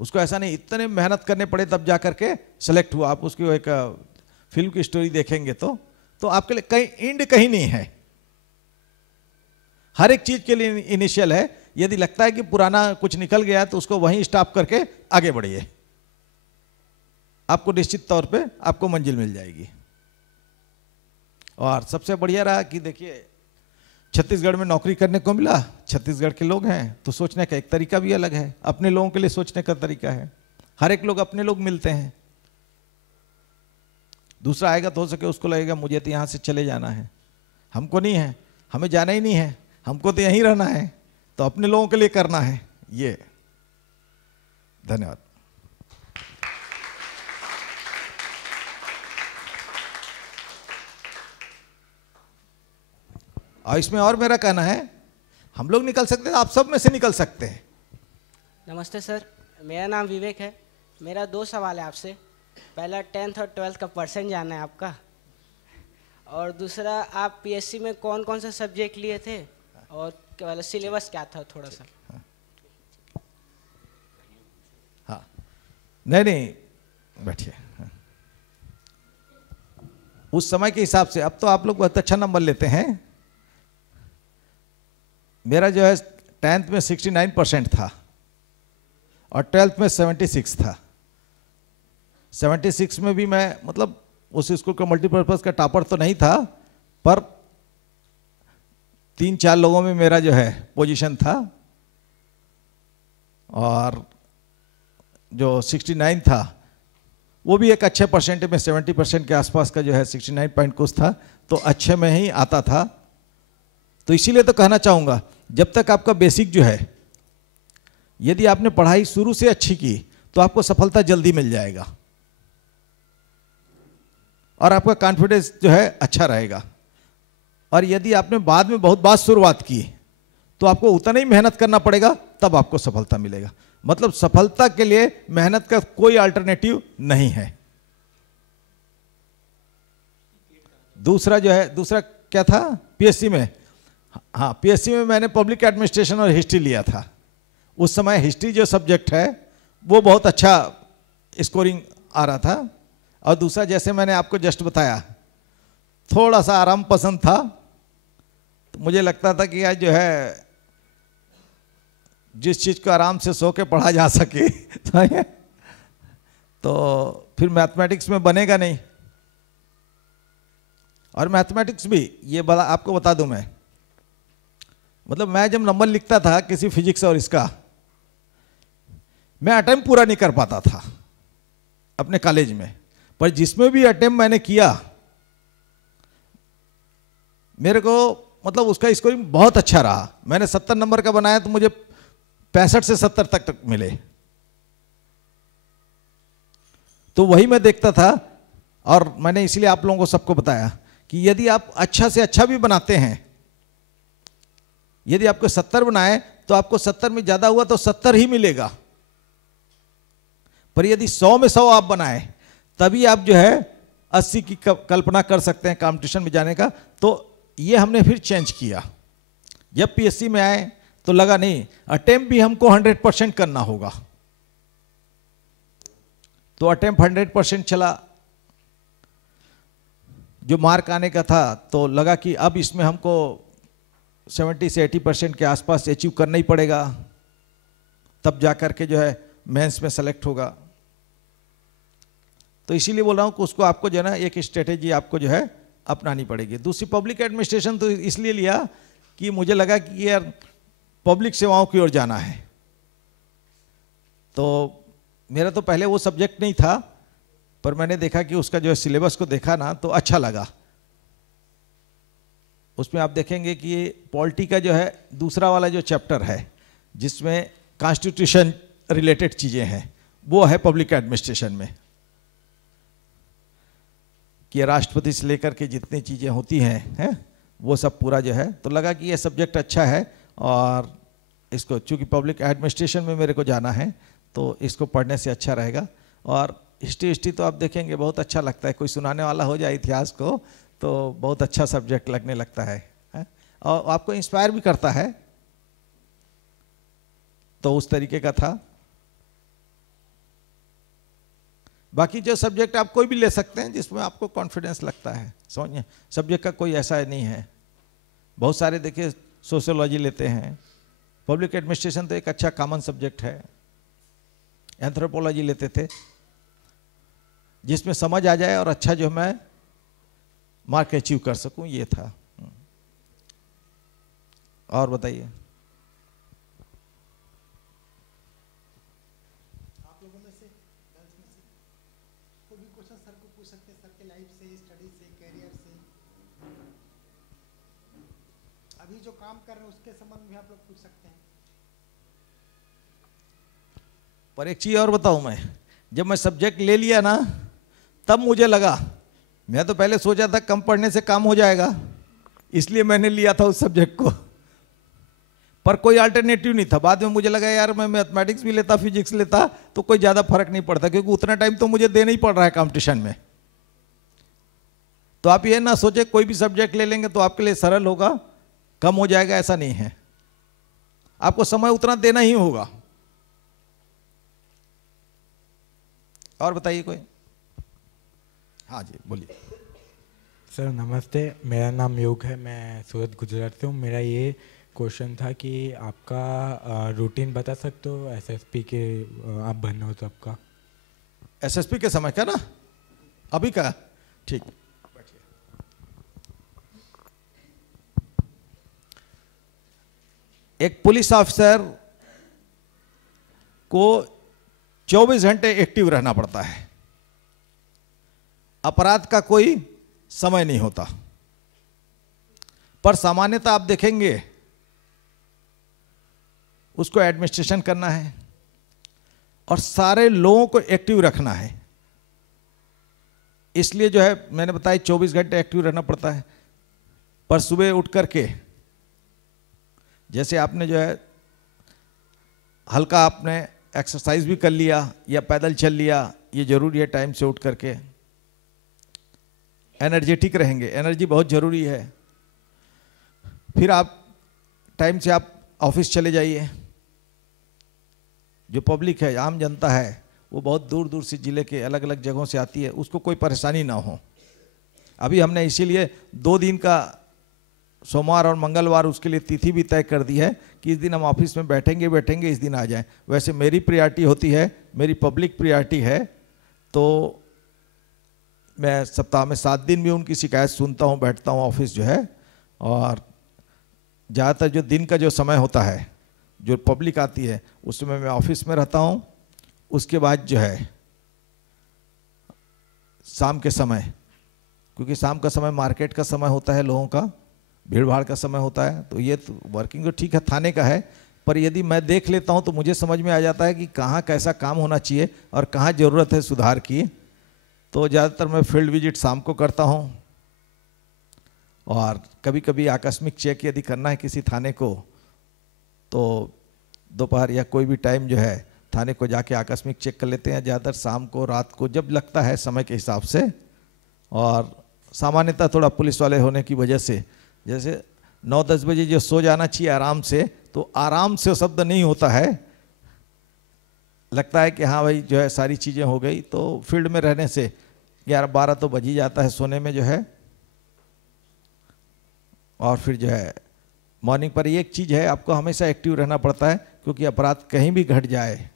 उसको ऐसा नहीं, इतने मेहनत करने पड़े तब जा करके सेलेक्ट हुआ। आप उसकी एक फिल्म की स्टोरी देखेंगे तो आपके लिए कहीं एंड कहीं नहीं है। हर एक चीज के लिए इनिशियल है। यदि लगता है कि पुराना कुछ निकल गया तो उसको वहीं स्टॉप करके आगे बढ़िए, आपको निश्चित तौर पे आपको मंजिल मिल जाएगी। और सबसे बढ़िया रहा कि देखिए छत्तीसगढ़ में नौकरी करने को मिला। छत्तीसगढ़ के लोग हैं तो सोचने का एक तरीका भी अलग है, अपने लोगों के लिए सोचने का तरीका है। हर एक लोग अपने लोग मिलते हैं। दूसरा आएगा तो हो सके उसको लगेगा मुझे तो यहाँ से चले जाना है, हमको नहीं है, हमें जाना ही नहीं है, हमको तो यहीं रहना है। तो अपने लोगों के लिए करना है ये। धन्यवाद। और इसमें और मेरा कहना है, हम लोग निकल सकते हैं, आप सब में से निकल सकते हैं। नमस्ते सर, मेरा नाम विवेक है। मेरा 2 सवाल है आपसे। पहला 10th और 12th का परसेंट जानना है आपका, और दूसरा आप पीएससी में कौन कौन सा सब्जेक्ट लिए थे और सिलेबस क्या था थोड़ा सा। हाँ, नहीं बैठिए। उस समय के हिसाब से अब तो आप लोग बहुत अच्छा नंबर लेते हैं। मेरा जो है 10th में 69% था और 12th में 76 था। 76 में भी मैं मतलब उस स्कूल का मल्टीपर्पज़ का टॉपर तो नहीं था, पर 3-4 लोगों में मेरा जो है पोजीशन था। और जो 69 था वो भी एक अच्छे परसेंट में 70% के आसपास का जो है 69 पॉइंट कुछ था, तो अच्छे में ही आता था। तो इसीलिए तो कहना चाहूँगा, जब तक आपका बेसिक जो है, यदि आपने पढ़ाई शुरू से अच्छी की तो आपको सफलता जल्दी मिल जाएगा और आपका कॉन्फिडेंस जो है अच्छा रहेगा। और यदि आपने बाद में बहुत बात शुरुआत की तो आपको उतना ही मेहनत करना पड़ेगा, तब आपको सफलता मिलेगा। मतलब सफलता के लिए मेहनत का कोई अल्टरनेटिव नहीं है। दूसरा जो है, दूसरा क्या था पीएससी में? हाँ, पीएससी में मैंने पब्लिक एडमिनिस्ट्रेशन और हिस्ट्री लिया था। उस समय हिस्ट्री जो सब्जेक्ट है वो बहुत अच्छा स्कोरिंग आ रहा था। और दूसरा, जैसे मैंने आपको जस्ट बताया, थोड़ा सा आराम पसंद था। तो मुझे लगता था कि आज जो है जिस चीज़ को आराम से सो के पढ़ा जा सके तो फिर मैथमेटिक्स में बनेगा नहीं। और मैथमेटिक्स भी ये आपको बता दूं, मैं मतलब मैं जब नंबर लिखता था किसी फिजिक्स और इसका, मैं अटेम्प्ट पूरा नहीं कर पाता था अपने कॉलेज में। पर जिसमें भी अटेम्प्ट मैंने किया, मेरे को मतलब उसका स्कोरिंग बहुत अच्छा रहा। मैंने 70 नंबर का बनाया तो मुझे 65 से 70 तक मिले। तो वही मैं देखता था। और मैंने इसलिए आप लोगों को सबको बताया कि यदि आप अच्छा से अच्छा भी बनाते हैं, यदि आपको 70 बनाए तो आपको 70 में ज्यादा हुआ तो 70 ही मिलेगा, पर यदि 100 में 100 आप बनाए तभी आप जो है 80 की कल्पना कर सकते हैं कंपटीशन में जाने का। तो ये हमने फिर चेंज किया। जब पीएससी में आए तो लगा नहीं, अटेम्प्ट भी हमको 100% करना होगा, तो अटेम्प्ट 100% चला। जो मार्क आने का था तो लगा कि अब इसमें हमको 70 से 80% के आसपास अचीव करना ही पड़ेगा, तब जाकर के जो है मेंस में सेलेक्ट होगा। तो इसीलिए बोल रहा हूँ कि उसको आपको जो है ना एक स्ट्रेटेजी आपको जो है अपनानी पड़ेगी। दूसरी पब्लिक एडमिनिस्ट्रेशन तो इसलिए लिया कि मुझे लगा कि यार पब्लिक सेवाओं की ओर जाना है। तो मेरा तो पहले वो सब्जेक्ट नहीं था, पर मैंने देखा कि उसका जो है सिलेबस को देखा ना तो अच्छा लगा। उसमें आप देखेंगे कि पॉलिटी का जो है दूसरा वाला जो चैप्टर है जिसमें कॉन्स्टिट्यूशन रिलेटेड चीज़ें हैं वो है पब्लिक एडमिनिस्ट्रेशन में, कि राष्ट्रपति से लेकर के जितनी चीज़ें होती हैं वो सब पूरा जो है। तो लगा कि ये सब्जेक्ट अच्छा है और इसको चूँकि पब्लिक एडमिनिस्ट्रेशन में मेरे को जाना है तो इसको पढ़ने से अच्छा रहेगा। और हिस्ट्री तो आप देखेंगे बहुत अच्छा लगता है, कोई सुनाने वाला हो जाए इतिहास को तो बहुत अच्छा सब्जेक्ट लगने लगता है और आपको इंस्पायर भी करता है। तो उस तरीके का था। बाकी जो सब्जेक्ट आप कोई भी ले सकते हैं जिसमें आपको कॉन्फिडेंस लगता है, समझिए सब्जेक्ट का कोई ऐसा नहीं है। बहुत सारे देखिए सोशियोलॉजी लेते हैं, पब्लिक एडमिनिस्ट्रेशन तो एक अच्छा कॉमन सब्जेक्ट है। एंथ्रोपोलॉजी लेते थे जिसमें समझ आ जाए और अच्छा जो मैं मार्क अचीव कर सकूं, ये था। और बताइए। आप लोगों में से गर्ल्स में से कोई भी क्वेश्चन सर को पूछ सकते हैं, सर के लाइफ से, स्टडी से, कैरियर से, अभी जो काम कर रहे हैं उसके संबंध में आप लोग पूछ सकते हैं। पर एक चीज और बताऊं, मैं जब मैं सब्जेक्ट ले लिया ना तब मुझे लगा, मैं तो पहले सोचा था कम पढ़ने से काम हो जाएगा इसलिए मैंने लिया था उस सब्जेक्ट को, पर कोई अल्टरनेटिव नहीं था। बाद में मुझे लगा यार मैं मैथमेटिक्स भी लेता, फिजिक्स लेता तो कोई ज़्यादा फर्क नहीं पड़ता, क्योंकि उतना टाइम तो मुझे देना ही पड़ रहा है कंपटीशन में। तो आप ये ना सोचे कोई भी सब्जेक्ट ले लेंगे तो आपके लिए सरल होगा, कम हो जाएगा, ऐसा नहीं है। आपको समय उतना देना ही होगा। और बताइए कोई। हाँ जी बोलिए। सर नमस्ते, मेरा नाम योग है, मैं सूरत गुजरात से हूँ। मेरा ये क्वेश्चन था कि आपका रूटीन बता सकते हो एसएसपी के, आप बने हो तो आपका एसएसपी के समय का ना, अभी का? ठीक, एक पुलिस ऑफिसर को 24 घंटे एक्टिव रहना पड़ता है। अपराध का कोई समय नहीं होता, पर सामान्यतः आप देखेंगे उसको एडमिनिस्ट्रेशन करना है और सारे लोगों को एक्टिव रखना है। इसलिए जो है मैंने बताया 24 घंटे एक्टिव रहना पड़ता है। पर सुबह उठ करके जैसे आपने जो है हल्का आपने एक्सरसाइज भी कर लिया या पैदल चल लिया, ये जरूरी है। टाइम से उठ करके एनर्जेटिक रहेंगे, एनर्जी बहुत ज़रूरी है। फिर आप टाइम से आप ऑफिस चले जाइए। जो पब्लिक है, आम जनता है, वो बहुत दूर दूर से ज़िले के अलग अलग जगहों से आती है, उसको कोई परेशानी ना हो। अभी हमने इसीलिए 2 दिन का, सोमवार और मंगलवार, उसके लिए तिथि भी तय कर दी है कि इस दिन हम ऑफिस में बैठेंगे, इस दिन आ जाएं। वैसे मेरी प्रायोरिटी होती है, मेरी पब्लिक प्रायोरिटी है, तो मैं सप्ताह में 7 दिन भी उनकी शिकायत सुनता हूँ, बैठता हूँ ऑफिस जो है। और ज़्यादातर जो दिन का जो समय होता है, जो पब्लिक आती है, उस समय मैं ऑफिस में रहता हूँ। उसके बाद जो है शाम के समय, क्योंकि शाम का समय मार्केट का समय होता है, लोगों का भीड़ भाड़ का समय होता है, तो ये तो वर्किंग तो ठीक है, थाने का है, पर यदि मैं देख लेता हूँ तो मुझे समझ में आ जाता है कि कहाँ कैसा काम होना चाहिए और कहाँ ज़रूरत है सुधार की। तो ज़्यादातर मैं फील्ड विजिट शाम को करता हूँ। और कभी कभी आकस्मिक चेक यदि करना है किसी थाने को, तो दोपहर या कोई भी टाइम जो है थाने को जाके आकस्मिक चेक कर लेते हैं, ज़्यादातर शाम को, रात को, जब लगता है समय के हिसाब से। और सामान्यतः थोड़ा पुलिस वाले होने की वजह से जैसे 9-10 बजे जो सो जाना चाहिए आराम से, तो आराम से शब्द नहीं होता है, लगता है कि हाँ भाई जो है सारी चीज़ें हो गई। तो फील्ड में रहने से 11-12 तो बज ही जाता है सोने में जो है। और फिर जो है मॉर्निंग पर एक चीज़ है, आपको हमेशा एक्टिव रहना पड़ता है, क्योंकि अपराध कहीं भी घट जाए,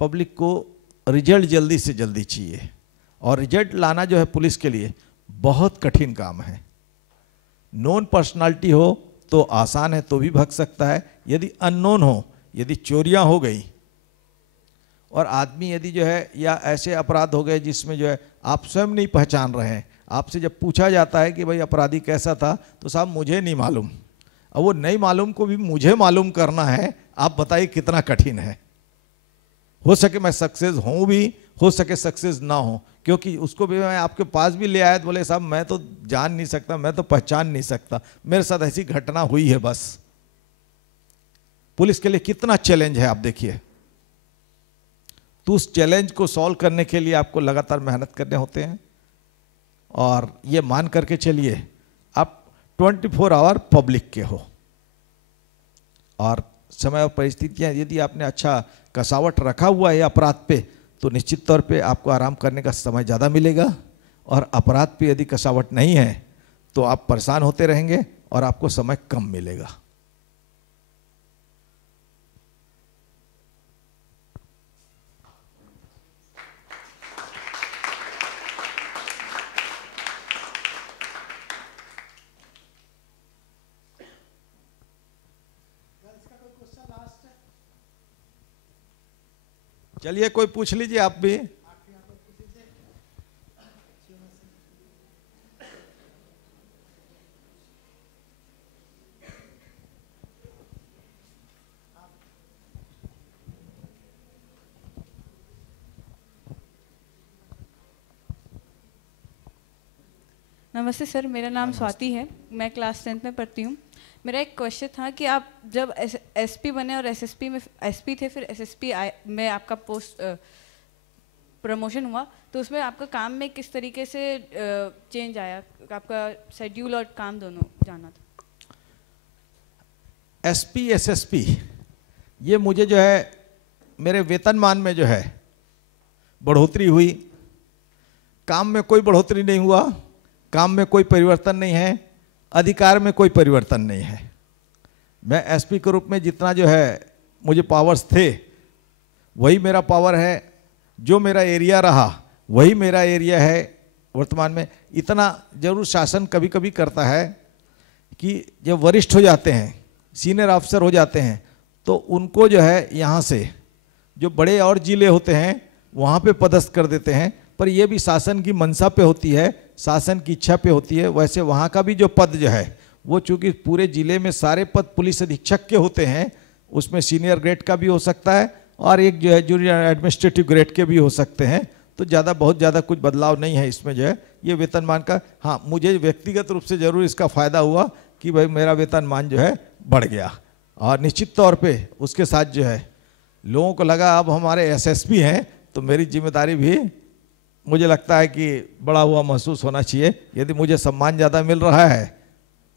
पब्लिक को रिजल्ट जल्दी से जल्दी चाहिए। और रिजल्ट लाना जो है पुलिस के लिए बहुत कठिन काम है। नोन पर्सनालिटी हो तो आसान है, तो भी भग सकता है। यदि अननोन हो, यदि चोरियां हो गई और आदमी यदि जो है, या ऐसे अपराध हो गए जिसमें जो है आप स्वयं नहीं पहचान रहे हैं, आपसे जब पूछा जाता है कि भाई अपराधी कैसा था, तो साहब मुझे नहीं मालूम। अब वो नहीं मालूम को भी मुझे मालूम करना है, आप बताइए कितना कठिन है। हो सके मैं सक्सेस हूँ भी, हो सके सक्सेस ना हो, क्योंकि उसको भी मैं आपके पास भी ले आया तो बोले साहब मैं तो जान नहीं सकता, मैं तो पहचान नहीं सकता, मेरे साथ ऐसी घटना हुई है बस। पुलिस के लिए कितना चैलेंज है आप देखिए। तो उस चैलेंज को सॉल्व करने के लिए आपको लगातार मेहनत करने होते हैं। और ये मान करके चलिए आप 24 आवर पब्लिक के हो, और समय और परिस्थितियां यदि आपने अच्छा कसावट रखा हुआ है अपराध पे, तो निश्चित तौर पे आपको आराम करने का समय ज़्यादा मिलेगा। और अपराध पे यदि कसावट नहीं है तो आप परेशान होते रहेंगे और आपको समय कम मिलेगा। चलिए कोई पूछ लीजिए आप भी। नमस्ते सर, मेरा नाम स्वाति है, मैं क्लास 10th में पढ़ती हूँ। मेरा एक क्वेश्चन था कि आप जब एसपी बने और एसएसपी में एसपी थे, फिर एसएसपी में आपका पोस्ट प्रमोशन हुआ, तो उसमें आपका काम में किस तरीके से चेंज आया, आपका शेड्यूल और काम दोनों जाना था? एसपी एसएसपी ये मुझे जो है मेरे वेतनमान में जो है बढ़ोतरी हुई। काम में कोई बढ़ोतरी नहीं हुआ, काम में कोई परिवर्तन नहीं है, अधिकार में कोई परिवर्तन नहीं है। मैं एसपी के रूप में जितना जो है मुझे पावर्स थे वही मेरा पावर है, जो मेरा एरिया रहा वही मेरा एरिया है वर्तमान में। इतना जरूर शासन कभी कभी करता है कि जब वरिष्ठ हो जाते हैं, सीनियर अफसर हो जाते हैं, तो उनको जो है यहाँ से जो बड़े और जिले होते हैं वहाँ पे पदस्थ कर देते हैं। पर यह भी शासन की मंशा पे होती है, शासन की इच्छा पे होती है। वैसे वहाँ का भी जो पद जो है वो चूँकि पूरे ज़िले में सारे पद पुलिस अधीक्षक के होते हैं, उसमें सीनियर ग्रेड का भी हो सकता है और एक जो है जूनियर एडमिनिस्ट्रेटिव ग्रेड के भी हो सकते हैं। तो बहुत ज़्यादा कुछ बदलाव नहीं है इसमें जो है ये वेतनमान का। हाँ, मुझे व्यक्तिगत रूप से ज़रूर इसका फ़ायदा हुआ कि भाई मेरा वेतनमान जो है बढ़ गया। और निश्चित तौर पे उसके साथ जो है लोगों को लगा अब हमारे एसएसपी हैं तो मेरी जिम्मेदारी भी मुझे लगता है कि बड़ा हुआ महसूस होना चाहिए। यदि मुझे सम्मान ज़्यादा मिल रहा है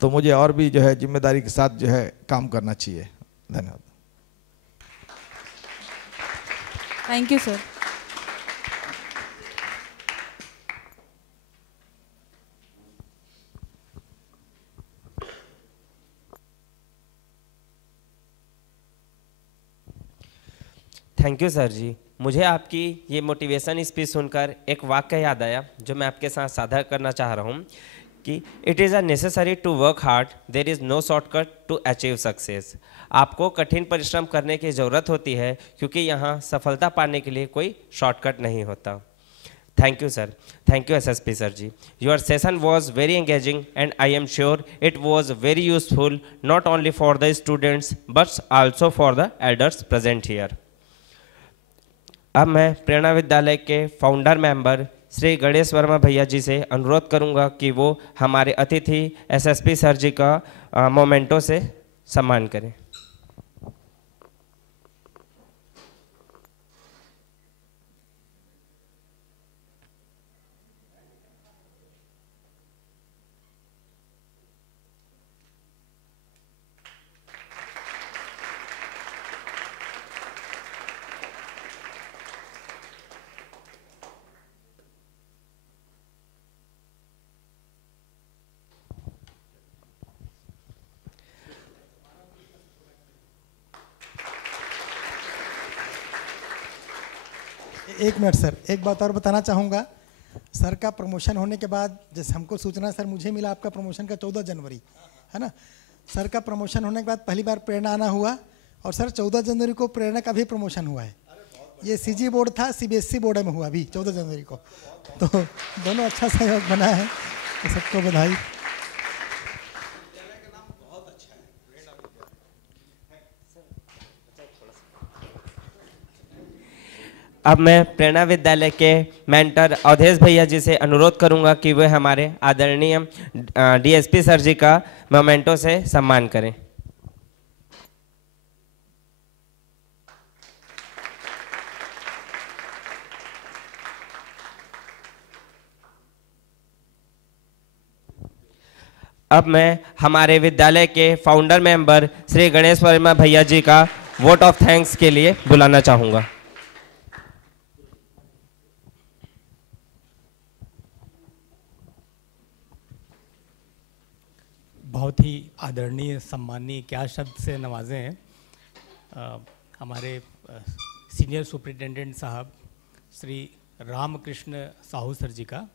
तो मुझे और भी जो है जिम्मेदारी के साथ जो है काम करना चाहिए। धन्यवाद। Thank you sir. Thank you sir ji. मुझे आपकी ये मोटिवेशन स्पीच सुनकर एक वाक्य याद आया जो मैं आपके साथ साझा करना चाह रहा हूँ कि it is a necessary to work hard, there is no shortcut to achieve success. आपको कठिन परिश्रम करने की ज़रूरत होती है क्योंकि यहाँ सफलता पाने के लिए कोई शॉर्टकट नहीं होता। Thank you sir. Thank you SSP sir ji. Your session was very engaging and I am sure it was very useful not only for the students but also for the elders present here. अब मैं प्रेरणा विद्यालय के फाउंडर मेंबर श्री गणेश वर्मा भैया जी से अनुरोध करूंगा कि वो हमारे अतिथि एसएसपी सर जी का मोमेंटो से सम्मान करें। एक मिनट सर, एक बात और बताना चाहूँगा। सर का प्रमोशन होने के बाद जैसे हमको सूचना सर मुझे मिला आपका प्रमोशन का 14 जनवरी, है ना। सर का प्रमोशन होने के बाद पहली बार प्रेरणा आना हुआ, और सर 14 जनवरी को प्रेरणा का भी प्रमोशन हुआ है। ये सीजी बोर्ड था, सीबीएसई बोर्ड में हुआ अभी 14 जनवरी को, तो दोनों अच्छा सहयोग बना है, तो सबको बधाई। अब मैं प्रेरणा विद्यालय के मेंटर अवधेश भैया जी से अनुरोध करूंगा कि वे हमारे आदरणीय डीएसपी सर जी का मोमेंटो से सम्मान करें। अब मैं हमारे विद्यालय के फाउंडर मेंबर श्री गणेश वर्मा भैया जी का वोट ऑफ थैंक्स के लिए बुलाना चाहूँगा। बहुत ही आदरणीय सम्मानीय क्या शब्द से नवाजे हैं हमारे सीनियर सुपरिटेंडेंट साहब श्री रामकृष्ण साहू सर जी का,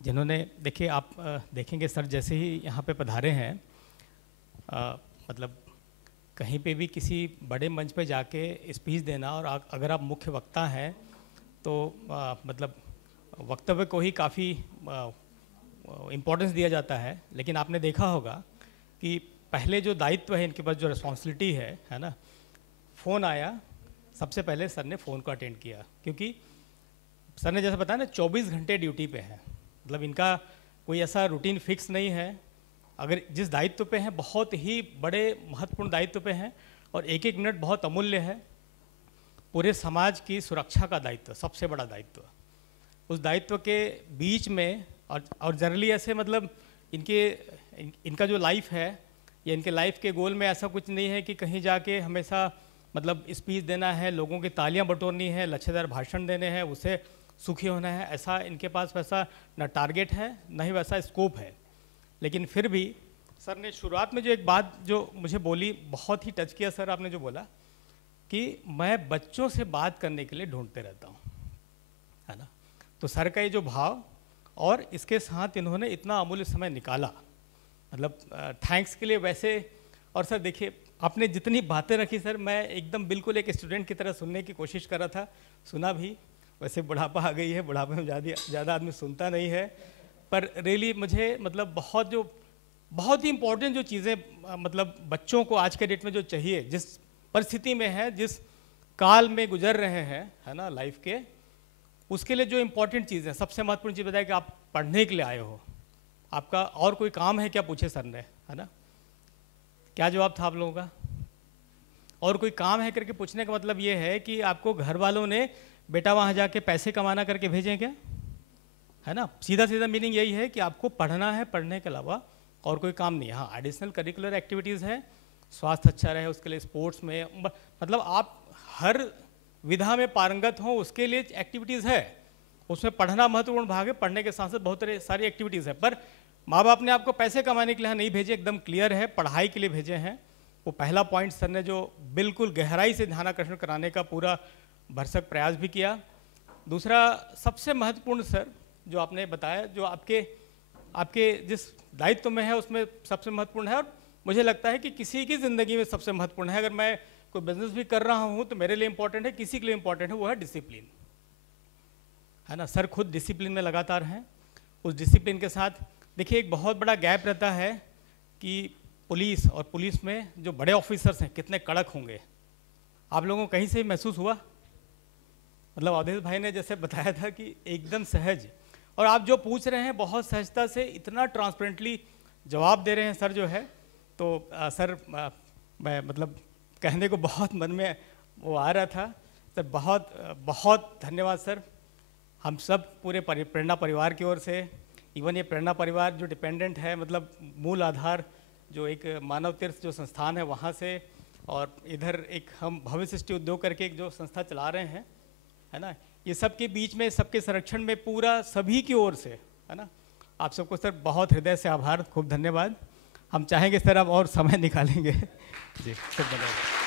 जिन्होंने देखिए आप देखेंगे सर जैसे ही यहाँ पे पधारे हैं मतलब कहीं पे भी किसी बड़े मंच पे जाके स्पीच देना, और अगर आप मुख्य वक्ता हैं तो मतलब वक्तव्य को ही काफ़ी इम्पोर्टेंस दिया जाता है। लेकिन आपने देखा होगा कि पहले जो दायित्व है इनके पास, जो रिस्पॉन्सिबिलिटी है ना, फ़ोन आया सबसे पहले सर ने फ़ोन को अटेंड किया, क्योंकि सर ने जैसे बताया ना 24 घंटे ड्यूटी पे है, मतलब इनका कोई ऐसा रूटीन फिक्स नहीं है। अगर जिस दायित्व पे हैं बहुत ही बड़े महत्वपूर्ण दायित्व पे हैं, और एक एक मिनट बहुत अमूल्य है। पूरे समाज की सुरक्षा का दायित्व सबसे बड़ा दायित्व, उस दायित्व के बीच में और जनरली ऐसे मतलब इनका जो लाइफ है या इनके लाइफ के गोल में ऐसा कुछ नहीं है कि कहीं जाके हमेशा मतलब स्पीच देना है, लोगों की तालियां बटोरनी है, लच्छेदार भाषण देने हैं, उससे सुखी होना है, ऐसा इनके पास वैसा ना टारगेट है ना ही वैसा स्कोप है। लेकिन फिर भी सर ने शुरुआत में जो एक बात जो मुझे बोली बहुत ही टच किया सर, आपने जो बोला कि मैं बच्चों से बात करने के लिए ढूंढते रहता हूँ, है ना। तो सर का ये जो भाव और इसके साथ इन्होंने इतना अमूल्य समय निकाला, मतलब थैंक्स के लिए वैसे। और सर देखिए आपने जितनी बातें रखी सर, मैं एकदम बिल्कुल एक स्टूडेंट की तरह सुनने की कोशिश कर रहा था, सुना भी। वैसे बुढ़ापा आ गई है, बुढ़ापे में ज़्यादा आदमी सुनता नहीं है, पर रियली मुझे मतलब बहुत ही इम्पोर्टेंट जो चीज़ें मतलब बच्चों को आज के डेट में जो चाहिए, जिस परिस्थिति में है, जिस काल में गुजर रहे हैं, है ना, लाइफ के, उसके लिए जो इम्पोर्टेंट चीज़ है, सबसे महत्वपूर्ण चीज़ बताया कि आप पढ़ने के लिए आए हो, आपका और कोई काम है क्या, पूछे सर ने, है ना। क्या जवाब था आप लोगों का? और कोई काम है करके पूछने का मतलब ये है कि आपको घर वालों ने बेटा वहाँ जाके पैसे कमाना करके भेजें क्या, है ना। सीधा सीधा मीनिंग यही है कि आपको पढ़ना है, पढ़ने के अलावा और कोई काम नहीं। हाँ, एडिशनल करिकुलर एक्टिविटीज़ है, स्वास्थ्य अच्छा रहे उसके लिए, स्पोर्ट्स में, मतलब आप हर विधा में पारंगत हों उसके लिए एक्टिविटीज़ है, उसमें पढ़ना महत्वपूर्ण भाग है। पढ़ने के साथ साथ बहुत सारी एक्टिविटीज़ है, पर माँ बाप ने आपको पैसे कमाने के लिए नहीं भेजे, एकदम क्लियर है, पढ़ाई के लिए भेजे हैं। वो पहला पॉइंट सर ने जो बिल्कुल गहराई से ध्यानाकर्षण कराने का पूरा भरसक प्रयास भी किया। दूसरा सबसे महत्वपूर्ण सर जो आपने बताया, जो आपके जिस दायित्व में है उसमें सबसे महत्वपूर्ण है, और मुझे लगता है कि किसी की ज़िंदगी में सबसे महत्वपूर्ण है। अगर मैं कोई बिजनेस भी कर रहा हूँ तो मेरे लिए इंपॉर्टेंट है, किसी के लिए इंपॉर्टेंट है, वो है डिसिप्लिन, है ना। सर खुद डिसिप्लिन में लगातार हैं। उस डिसिप्लिन के साथ देखिए एक बहुत बड़ा गैप रहता है कि पुलिस और पुलिस में जो बड़े ऑफिसर्स हैं कितने कड़क होंगे, आप लोगों को कहीं से महसूस हुआ? मतलब अवधेश भाई ने जैसे बताया था कि एकदम सहज, और आप जो पूछ रहे हैं बहुत सहजता से, इतना ट्रांसपेरेंटली जवाब दे रहे हैं सर जो है, तो सर मैं मतलब कहने को बहुत मन में वो आ रहा था सर। बहुत बहुत धन्यवाद सर, हम सब पूरे प्रेरणा परिवार की ओर से। इवन ये प्रेरणा परिवार जो डिपेंडेंट है, मतलब मूल आधार जो एक मानव तीर्थ जो संस्थान है वहाँ से, और इधर एक हम भविष्य सृष्टि उद्योग करके एक जो संस्था चला रहे हैं, है ना, ये सब के बीच में सबके संरक्षण में पूरा सभी की ओर से, है ना। आप सबको सर बहुत हृदय से आभार, खूब धन्यवाद। हम चाहेंगे सर अब और समय निकालेंगे जी, सब धन्यवाद।